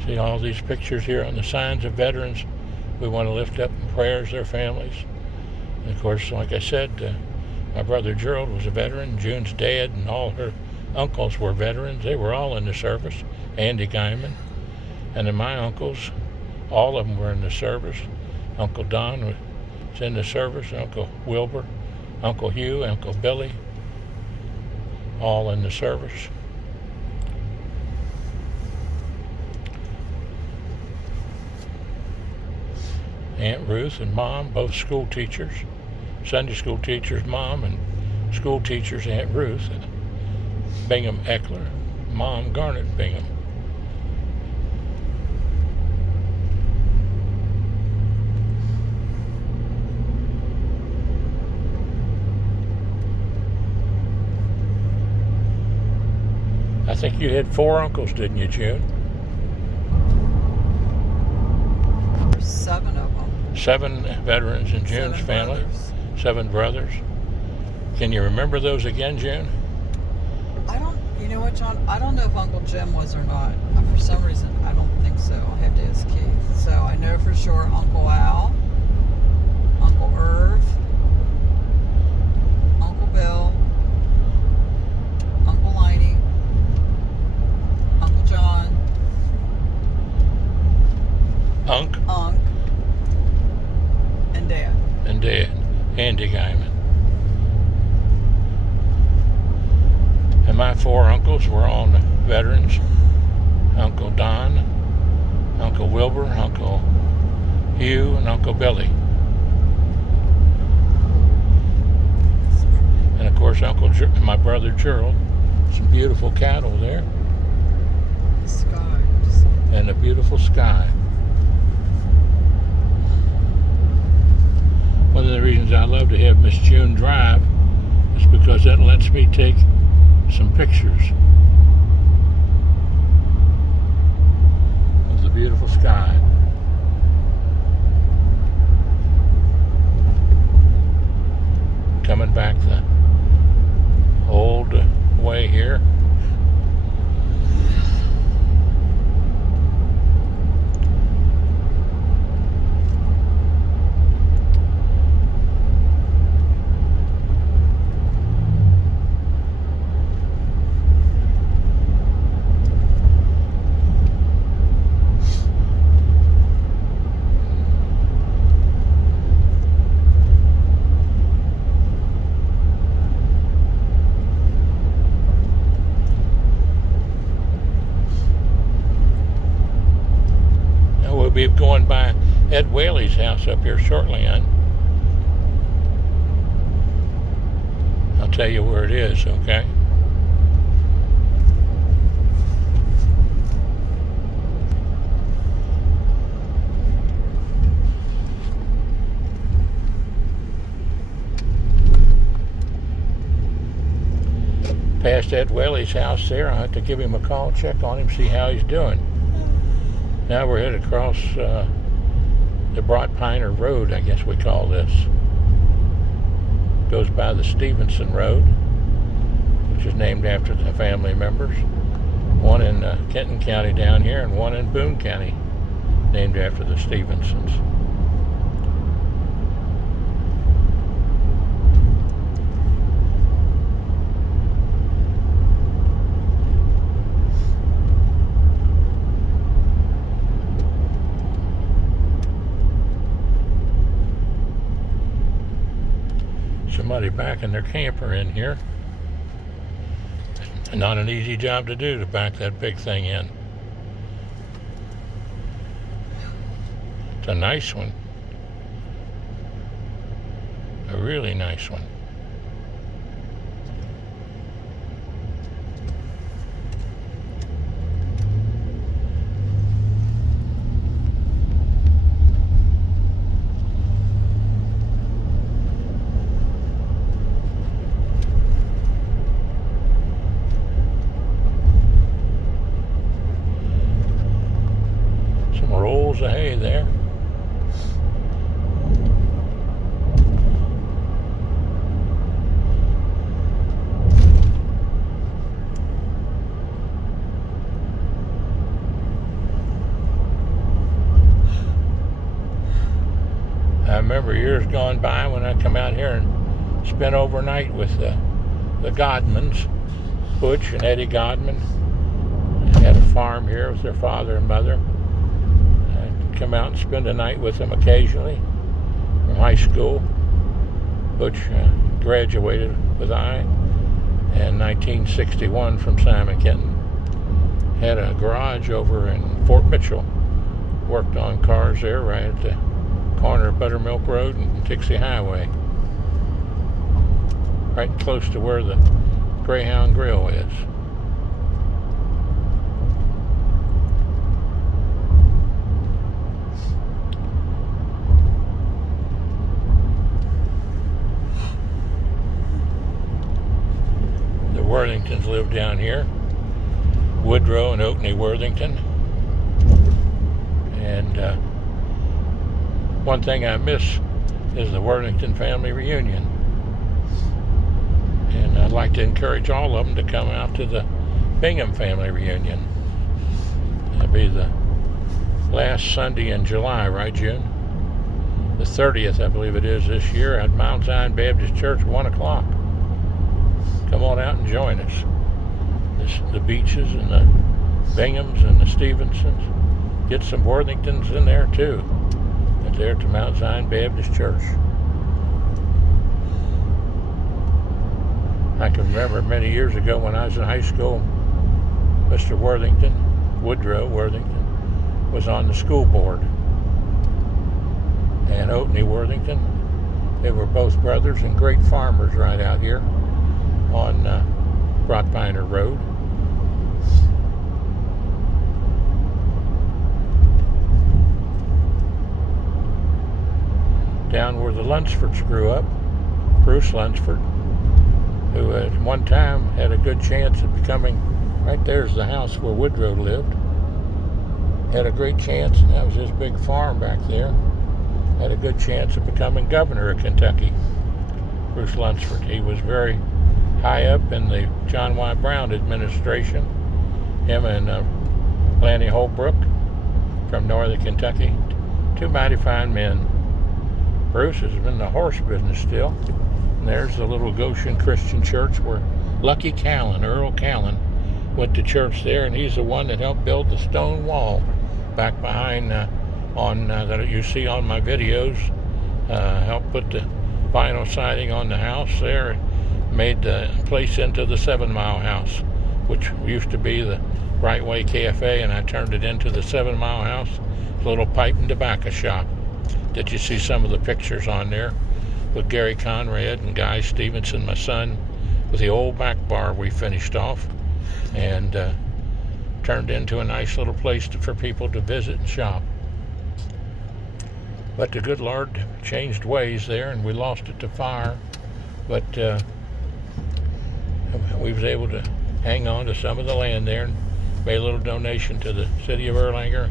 See all these pictures here on the signs of veterans. We want to lift up in prayers their families. And of course, like I said, my brother Gerald was a veteran. June's dad and all her uncles were veterans. They were all in the service. Andy Geiman. And then my uncles, all of them were in the service. Uncle Don was in the service. Uncle Wilbur, Uncle Hugh, Uncle Billy, all in the service. Aunt Ruth and Mom, both school teachers. Sunday school teachers, Mom, and school teachers, Aunt Ruth. Bingham Eckler, Mom Garnette Bingham. I think you had 4 uncles, didn't you, June? 7 of them. 7 veterans in June's 7 family. brothers. 7 brothers. Can you remember those again, June? You know what, John? I don't know if Uncle Jim was or not. For some reason, I don't think so. I have to ask Keith. So I know for sure Uncle Al, Uncle Irv, Uncle Bill, Uncle Liney, Uncle John, Unc and Dad. and Dad, Andy Geiman. And my 4 uncles were all veterans. Uncle Don, Uncle Wilbur, Uncle Hugh, and Uncle Billy. And of course, my brother Gerald. Some beautiful cattle there. The sky. And a beautiful sky. One of the reasons I love to have Miss June drive is because that lets me take some pictures of the beautiful sky. Coming back the old way here. We'll be going by Ed Whaley's house up here shortly, hon. I'll tell you where it is, okay? Past Ed Whaley's house there, I'll have to give him a call, check on him, see how he's doing. Now we're headed across the Broad Piner Road, I guess we call this. Goes by the Stephenson Road, which is named after the family members. One in Kenton County down here and one in Boone County, named after the Stephensons. Somebody backing their camper in here. Not an easy job to do, to back that big thing in. It's a nice one. A really nice one. Rolls of hay there. I remember years gone by when I come out here and spent overnight with the Godmans, Butch and Eddie Godman. They had a farm here with their father and mother. Come out and spend a night with them occasionally from high school. Butch graduated with I in 1961 from Simon Kenton. Had a garage over in Fort Mitchell. Worked on cars there right at the corner of Buttermilk Road and Dixie Highway. Right close to where the Greyhound Grill is. Worthingtons live down here. Woodrow and Oakney Worthington. And one thing I miss is the Worthington family reunion. And I'd like to encourage all of them to come out to the Bingham family reunion. That'll be the last Sunday in July, right, June? The 30th, I believe it is, this year at Mount Zion Baptist Church, 1 o'clock. Come on out and join us. The Beaches and the Binghams and the Stephensons. Get some Worthingtons in there too. And there to Mount Zion Baptist Church. I can remember many years ago when I was in high school, Mr. Worthington, Woodrow Worthington, was on the school board. And Oakney Worthington, they were both brothers and great farmers right out here on Broad Piner Road. Down where where the Lunsfords grew up. Bruce Lunsford, who at one time had a good chance of becoming, right there's the house where Woodrow lived. Had a great chance, and that was his big farm back there. Had a good chance of becoming governor of Kentucky. Bruce Lunsford. He was very high up in the John Y. Brown administration. Him and Lanny Holbrook from northern Kentucky. Two mighty fine men. Bruce is in the horse business still. And there's the little Goshen Christian Church where Lucky Callan, Earl Callan, went to church there, and he's the one that helped build the stone wall back behind that you see on my videos. Helped put the vinyl siding on the house there, made the place into the 7 Mile House, which used to be the Right Way Cafe, and I turned it into the 7 Mile House, a little pipe and tobacco shop that you see some of the pictures on there with Gary Conrad and Guy Stephenson, my son, with the old back bar we finished off, and turned into a nice little place for people to visit and shop. But the good Lord changed ways there, and we lost it to fire. But we was able to hang on to some of the land there and made a little donation to the city of Erlanger,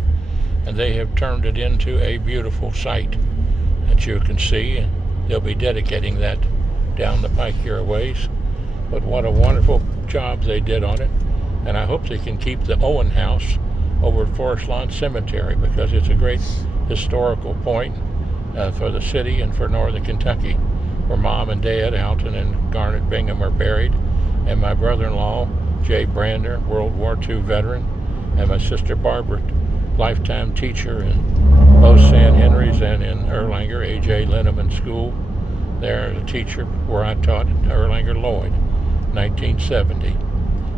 and they have turned it into a beautiful site that you can see, and they'll be dedicating that down the pike here a ways. But what a wonderful job they did on it, and I hope they can keep the Owen House over at Forest Lawn Cemetery, because it's a great historical point for the city and for northern Kentucky, where Mom and Dad, Alton and Garnette Bingham, are buried, and my brother-in-law, Jay Brander, World War II veteran, and my sister Barbara, lifetime teacher in both San Henry's and in Erlanger, A.J. Linneman School. There, a teacher where I taught at Erlanger Lloyd, 1970.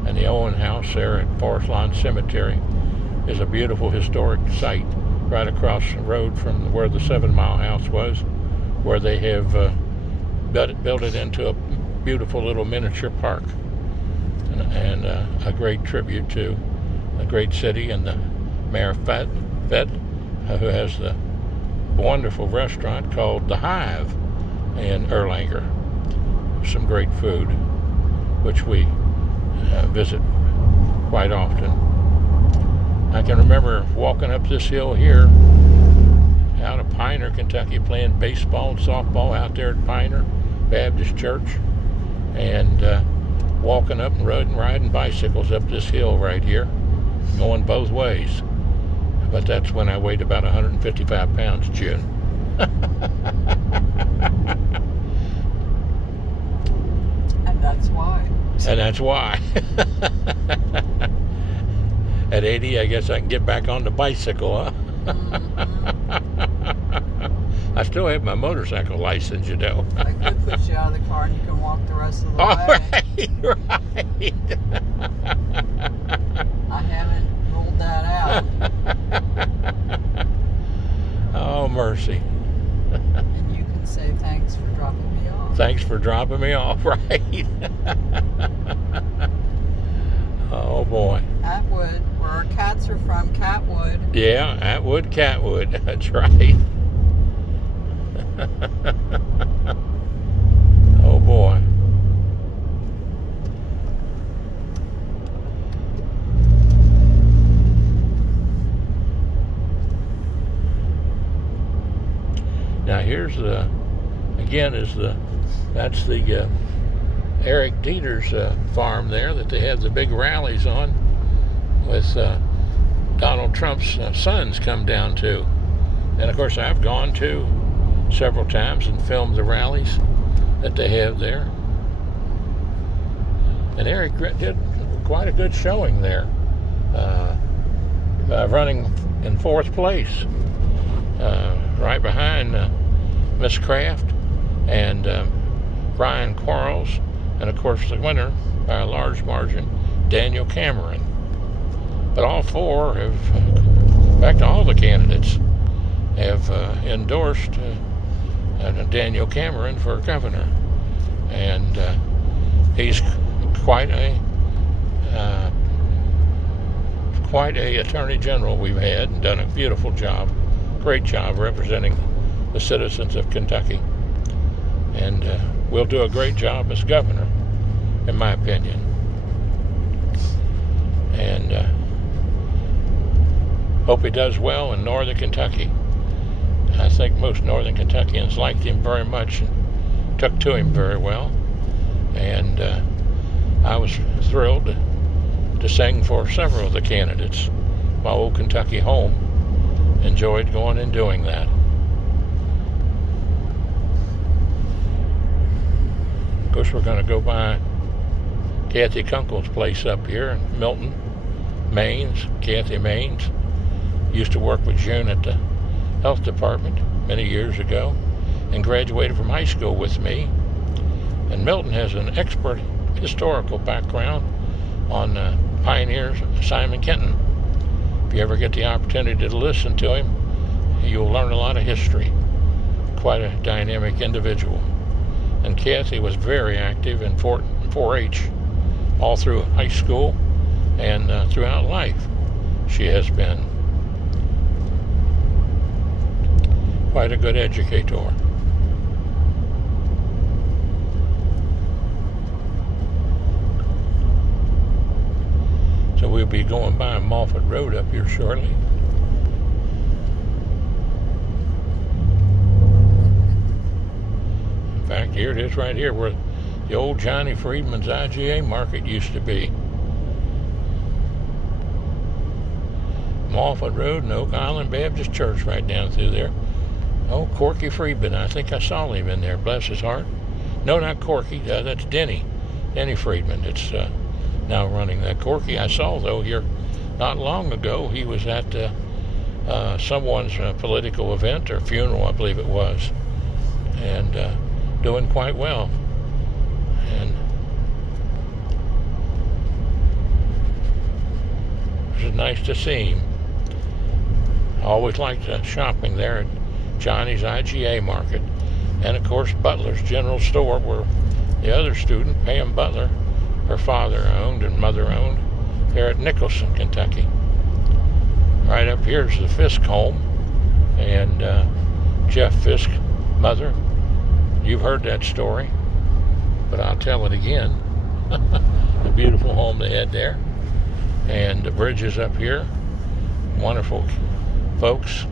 And the Owen House there at Forest Lawn Cemetery is a beautiful historic site right across the road from where the 7 Mile House was, where they have built it into a beautiful little miniature park, and a great tribute to a great city and the Mayor Fett, who has the wonderful restaurant called The Hive in Erlanger. Some great food, which we visit quite often. I can remember walking up this hill here out of Piner, Kentucky, playing baseball and softball out there at Piner Baptist Church, and walking up and riding bicycles up this hill right here, going both ways. But that's when I weighed about 155 pounds, June. And that's why. And that's why. At 80, I guess I can get back on the bicycle, huh? I still have my motorcycle license, you know. I could put you out of the car and you can walk the rest of the All way. right. I haven't ruled that out. Oh, mercy. And you can say thanks for dropping me off. Thanks for dropping me off, right? Oh, boy. Atwood, where our cats are from, Catwood. Yeah, Atwood, Catwood. That's right. Oh, boy. Now here's the, again, that's the Eric Dieter's farm there that they have the big rallies on with Donald Trump's sons come down to. And of course I've gone to several times and filmed the rallies that they have there. And Eric did quite a good showing there, running in 4th place, right behind Miss Kraft and Brian Quarles, and of course the winner by a large margin, Daniel Cameron. But all four have, in fact all the candidates have endorsed Daniel Cameron for governor, and he's quite a attorney general we've had, and done a beautiful job, great job representing the citizens of Kentucky. and will do a great job as governor, in my opinion. And hope he does well in northern Kentucky. I think most northern Kentuckians liked him very much and took to him very well. And I was thrilled to sing for several of the candidates. My old Kentucky home. Enjoyed going and doing that. Of course, we're going to go by Kathy Kunkel's place up here in Milton, Maines. Kathy Maines used to work with June at the health department many years ago and graduated from high school with me. And Milton has an expert historical background on pioneers Simon Kenton. If you ever get the opportunity to listen to him, you'll learn a lot of history. Quite a dynamic individual. And Kathy was very active in 4-H all through high school and throughout life. She has been quite a good educator. So we'll be going by Moffett Road up here shortly. In fact, here it is right here where the old Johnny Friedman's IGA market used to be. Moffett Road and Oak Island Baptist Church right down through there. Oh, Corky Friedman. I think I saw him in there, bless his heart. No, not Corky. That's Denny Friedman. It's now running that. Corky I saw, though, here not long ago. He was at someone's political event or funeral, I believe it was, and doing quite well. And it was nice to see him. I always liked shopping there at Johnny's IGA Market. And, of course, Butler's General Store, where the other student, Pam Butler, her father owned and mother owned, here at Nicholson, Kentucky. Right up here is the Fisk home, and Jeff Fisk's mother. You've heard that story, but I'll tell it again. The beautiful home they had there, and the bridges up here. Wonderful folks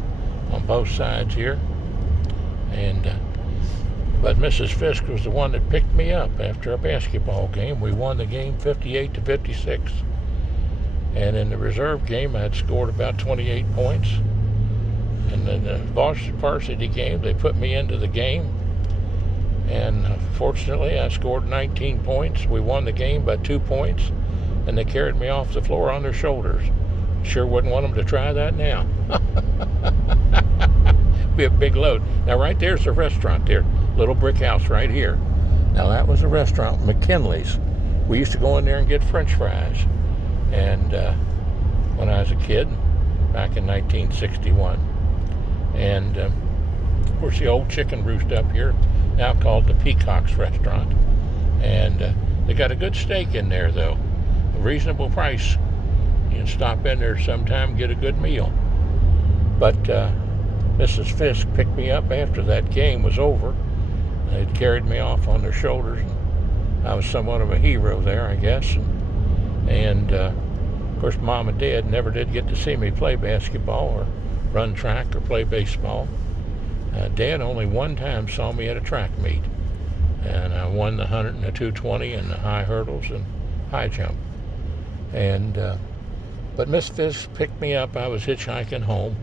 on both sides here, and but Mrs. Fisk was the one that picked me up after a basketball game. We won the game 58-56. And in the reserve game, I had scored about 28 points. And in the varsity game, they put me into the game. And fortunately, I scored 19 points. We won the game by 2 points. And they carried me off the floor on their shoulders. Sure wouldn't want them to try that now. Be a big load. Now, right there's the restaurant there. Little brick house right here. Now, that was a restaurant, McKinley's. We used to go in there and get French fries. And when I was a kid, back in 1961. And of course, the old chicken roost up here, now called the Peacock's Restaurant. And they got a good steak in there, though. A reasonable price. You can stop in there sometime and get a good meal. But Mrs. Fisk picked me up after that game was over. They'd carried me off on their shoulders. I was somewhat of a hero there, I guess. And of course, Mom and Dad never did get to see me play basketball or run track or play baseball. Dad only one time saw me at a track meet. And I won the 100 and the 220 and the high hurdles and high jump. And but Miss Fisk picked me up. I was hitchhiking home.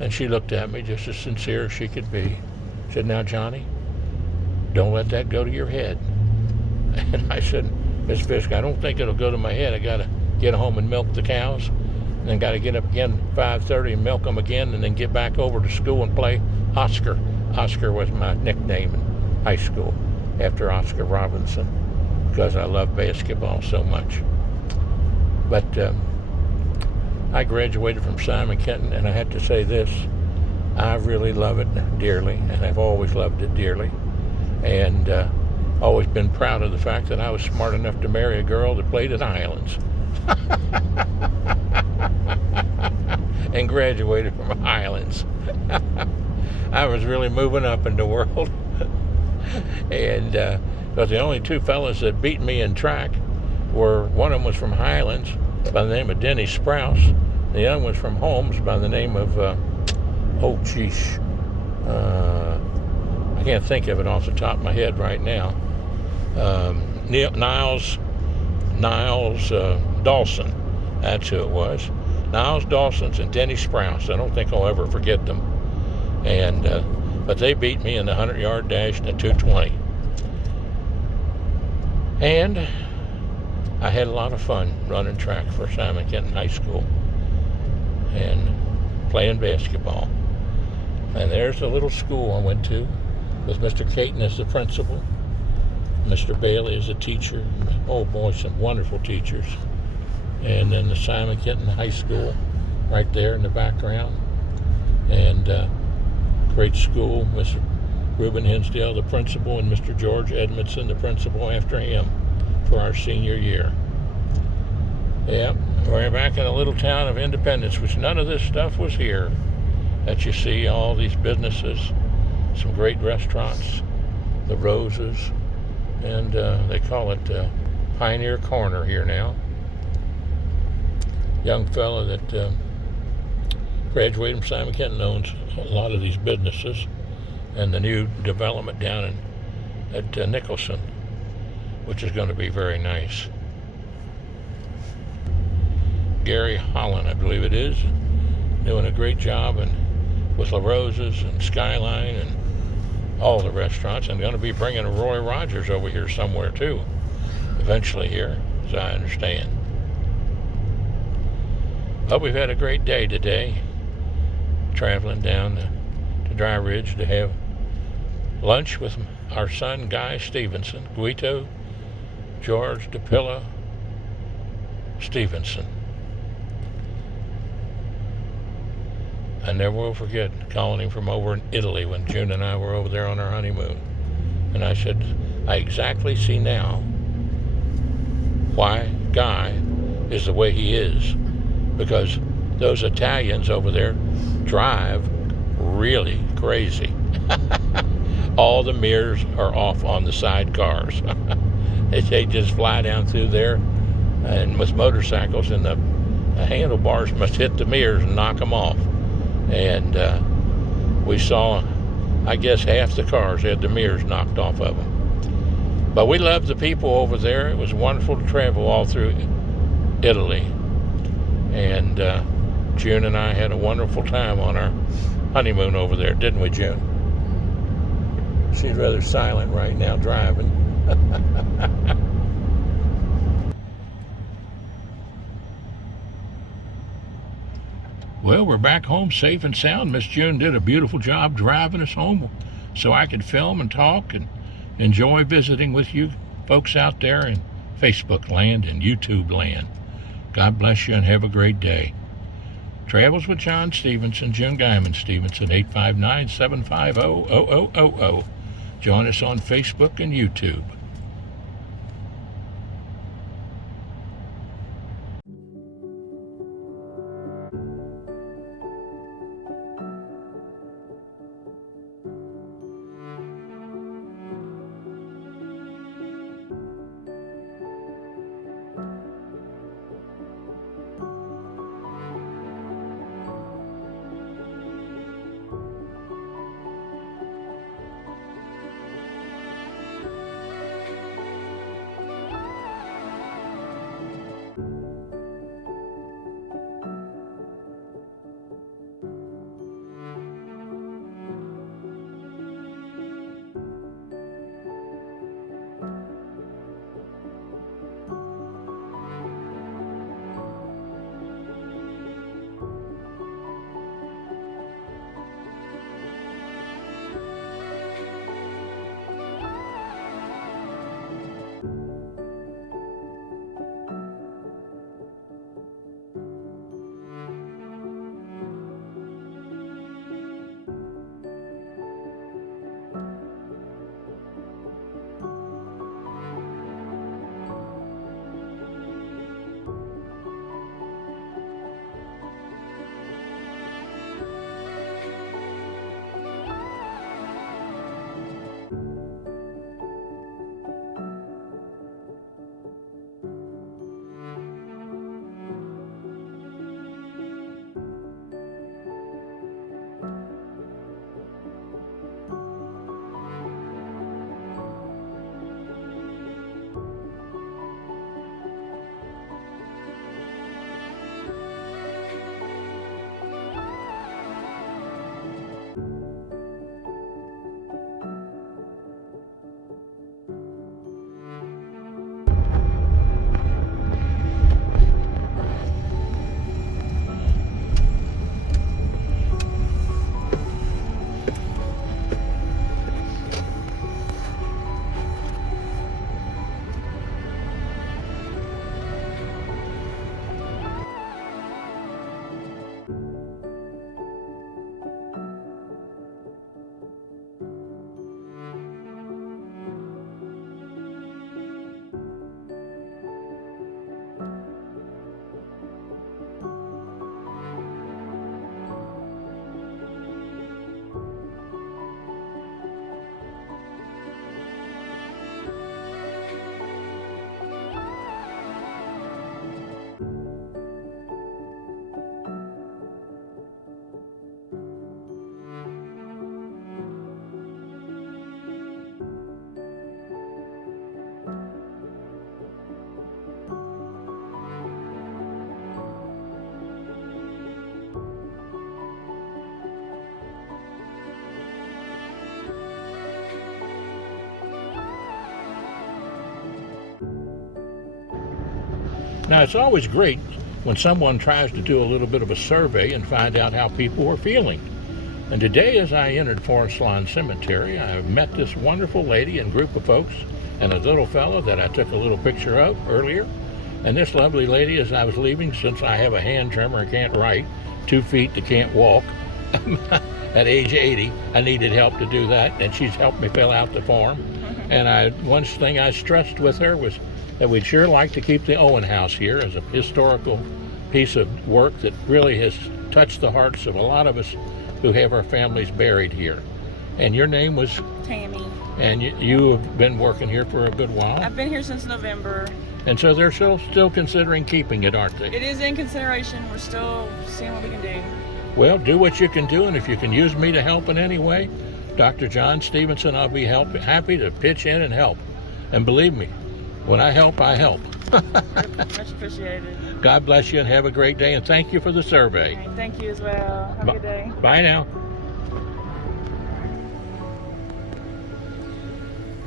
And she looked at me just as sincere as she could be. She said, "Now, Johnny, don't let that go to your head." And I said, "Miss Fisk, I don't think it'll go to my head. I got to get home and milk the cows. And then got to get up again 5:30 and milk them again. And then get back over to school and play Oscar." Oscar was my nickname in high school, after Oscar Robinson, because I love basketball so much. But I graduated from Simon Kenton, and I had to say this: I really love it dearly, and I've always loved it dearly, and always been proud of the fact that I was smart enough to marry a girl that played at Highlands and graduated from Highlands. I was really moving up in the world. And but the only two fellas that beat me in track were, one of them was from Highlands by the name of Denny Sprouse. The other was from Holmes by the name of, I can't think of it off the top of my head right now. Niles Dawson, that's who it was. Niles Dawson's and Denny Sprouse. I don't think I'll ever forget them. And but they beat me in the 100-yard dash and the 220. And I had a lot of fun running track for Simon Kenton High School and playing basketball. And there's the little school I went to with Mr. Caton as the principal, Mr. Bailey as a teacher. Oh boy, some wonderful teachers. And then the Simon Kenton High School right there in the background. And great school, Mr. Reuben Hinsdale, the principal, and Mr. George Edmondson, the principal after him for our senior year. Yep, we're back in the little town of Independence, which none of this stuff was here. That you see all these businesses, some great restaurants, the Roses, and they call it Pioneer Corner here now. Young fella that graduated from Simon Kenton owns a lot of these businesses, and the new development down at Nicholson, which is going to be very nice. Gary Holland, I believe it is, doing a great job with La Rosa's and Skyline and all the restaurants, and going to be bringing a Roy Rogers over here somewhere too, eventually here, as I understand. But we've had a great day today, traveling down to Dry Ridge to have lunch with our son Guy Stephenson, Guido George DePilla Stephenson. I never will forget calling him from over in Italy when June and I were over there on our honeymoon. And I said, I exactly see now why Guy is the way he is. Because those Italians over there drive really crazy. All the mirrors are off on the side cars. They just fly down through there, and with motorcycles, and the handlebars must hit the mirrors and knock them off. And we saw, I guess, half the cars had the mirrors knocked off of them. But we loved the people over there. It was wonderful to travel all through Italy. And June and I had a wonderful time on our honeymoon over there, didn't we, June? She's rather silent right now driving. Well, we're back home safe and sound. Miss June did a beautiful job driving us home so I could film and talk and enjoy visiting with you folks out there in Facebook land and YouTube land. God bless you and have a great day. Travels with John Stephenson, June Geiman-Stephenson, 859-750-0000. Join us on Facebook and YouTube. Now, it's always great when someone tries to do a little bit of a survey and find out how people are feeling. And today, as I entered Forest Lawn Cemetery, I met this wonderful lady and group of folks and a little fellow that I took a little picture of earlier. And this lovely lady, as I was leaving, since I have a hand tremor and can't write, 2 feet that can't walk, at age 80, I needed help to do that, and she's helped me fill out the form. And one thing I stressed with her was that we'd sure like to keep the Owen House here as a historical piece of work that really has touched the hearts of a lot of us who have our families buried here. And your name was? Tammy. And you have been working here for a good while? I've been here since November. And so they're still considering keeping it, aren't they? It is in consideration. We're still seeing what we can do. Well, do what you can do, and if you can use me to help in any way, Dr. John Stephenson, I'll be happy to pitch in and help. And believe me, when I help, I help. Much appreciated. God bless you and have a great day, and thank you for the survey. Okay, thank you as well. Have a good day. Bye now.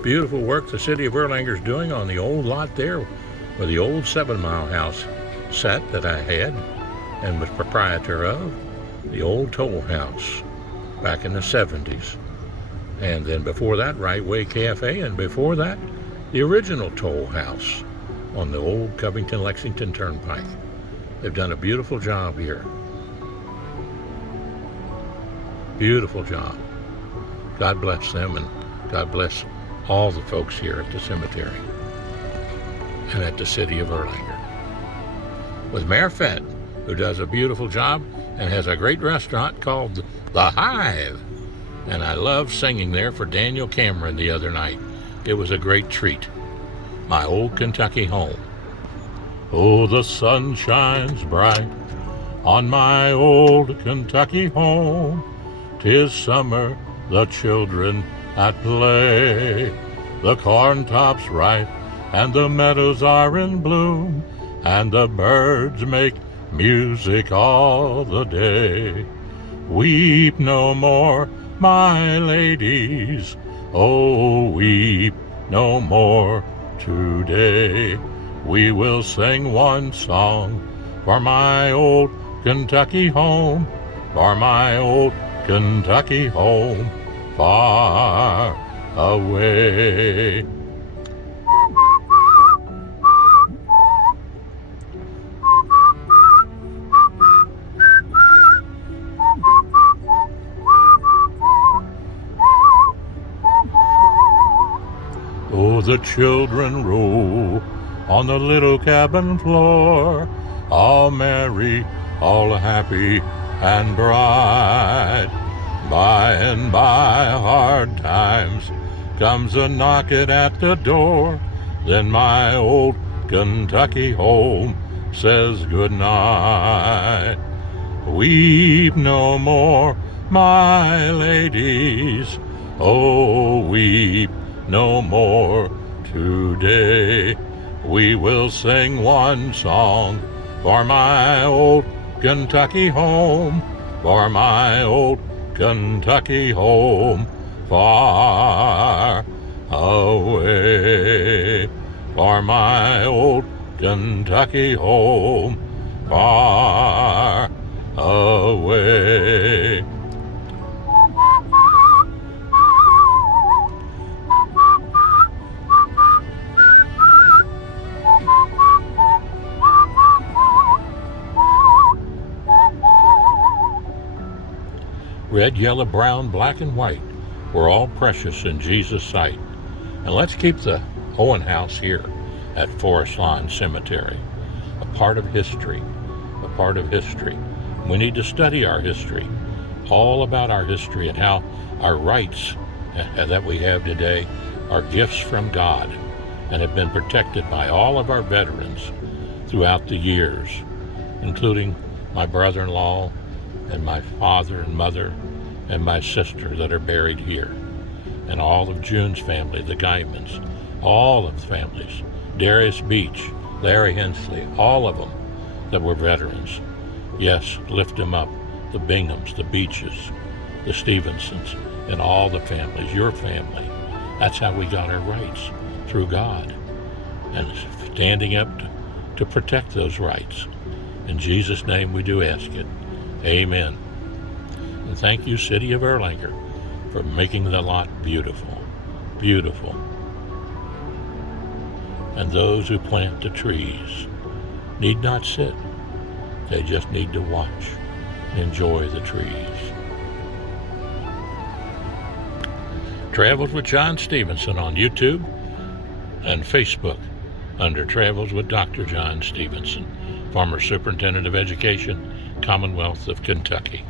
Beautiful work the city of Erlanger's doing on the old lot there where the old 7 Mile house sat that I had and was proprietor of. The old toll house back in the 70s. And then before that, Right Way Cafe, and before that, the original toll house on the old Covington-Lexington Turnpike. They've done a beautiful job here. Beautiful job. God bless them, and God bless all the folks here at the cemetery and at the city of Erlanger. With Mayor Fett, who does a beautiful job and has a great restaurant called The Hive. And I loved singing there for Daniel Cameron the other night. It was a great treat. My old Kentucky home. Oh, the sun shines bright on my old Kentucky home. 'Tis summer, the children at play. The corn top's ripe and the meadows are in bloom, and the birds make music all the day. Weep no more, my ladies, oh, weep no more today. We will sing one song for my old Kentucky home, for my old Kentucky home, far away. Oh, the children roll on the little cabin floor, all merry, all happy and bright. By and by hard times comes a knocking at the door, then my old Kentucky home says good night. Weep no more, my ladies, oh, weep no more today. We will sing one song for my old Kentucky home, for my old Kentucky home, far away. For my old Kentucky home, far away. Red, yellow, brown, black, and white were all precious in Jesus' sight. And let's keep the Owen House here at Forest Lawn Cemetery, a part of history, a part of history. We need to study our history, all about our history and how our rights that we have today are gifts from God and have been protected by all of our veterans throughout the years, including my brother-in-law and my father and mother and my sister that are buried here, and all of June's family, the Geimans, all of the families, Darius Beach, Larry Hensley, all of them that were veterans. Yes, lift them up, the Binghams, the Beaches, the Stephensons, and all the families, your family. That's how we got our rights, through God. And standing up to to protect those rights. In Jesus' name we do ask it. Amen. And thank you, City of Erlanger, for making the lot beautiful. Beautiful. And those who plant the trees need not sit. They just need to watch and enjoy the trees. Travels with John Stephenson on YouTube and Facebook under Travels with Dr. John Stephenson, former Superintendent of Education, Commonwealth of Kentucky.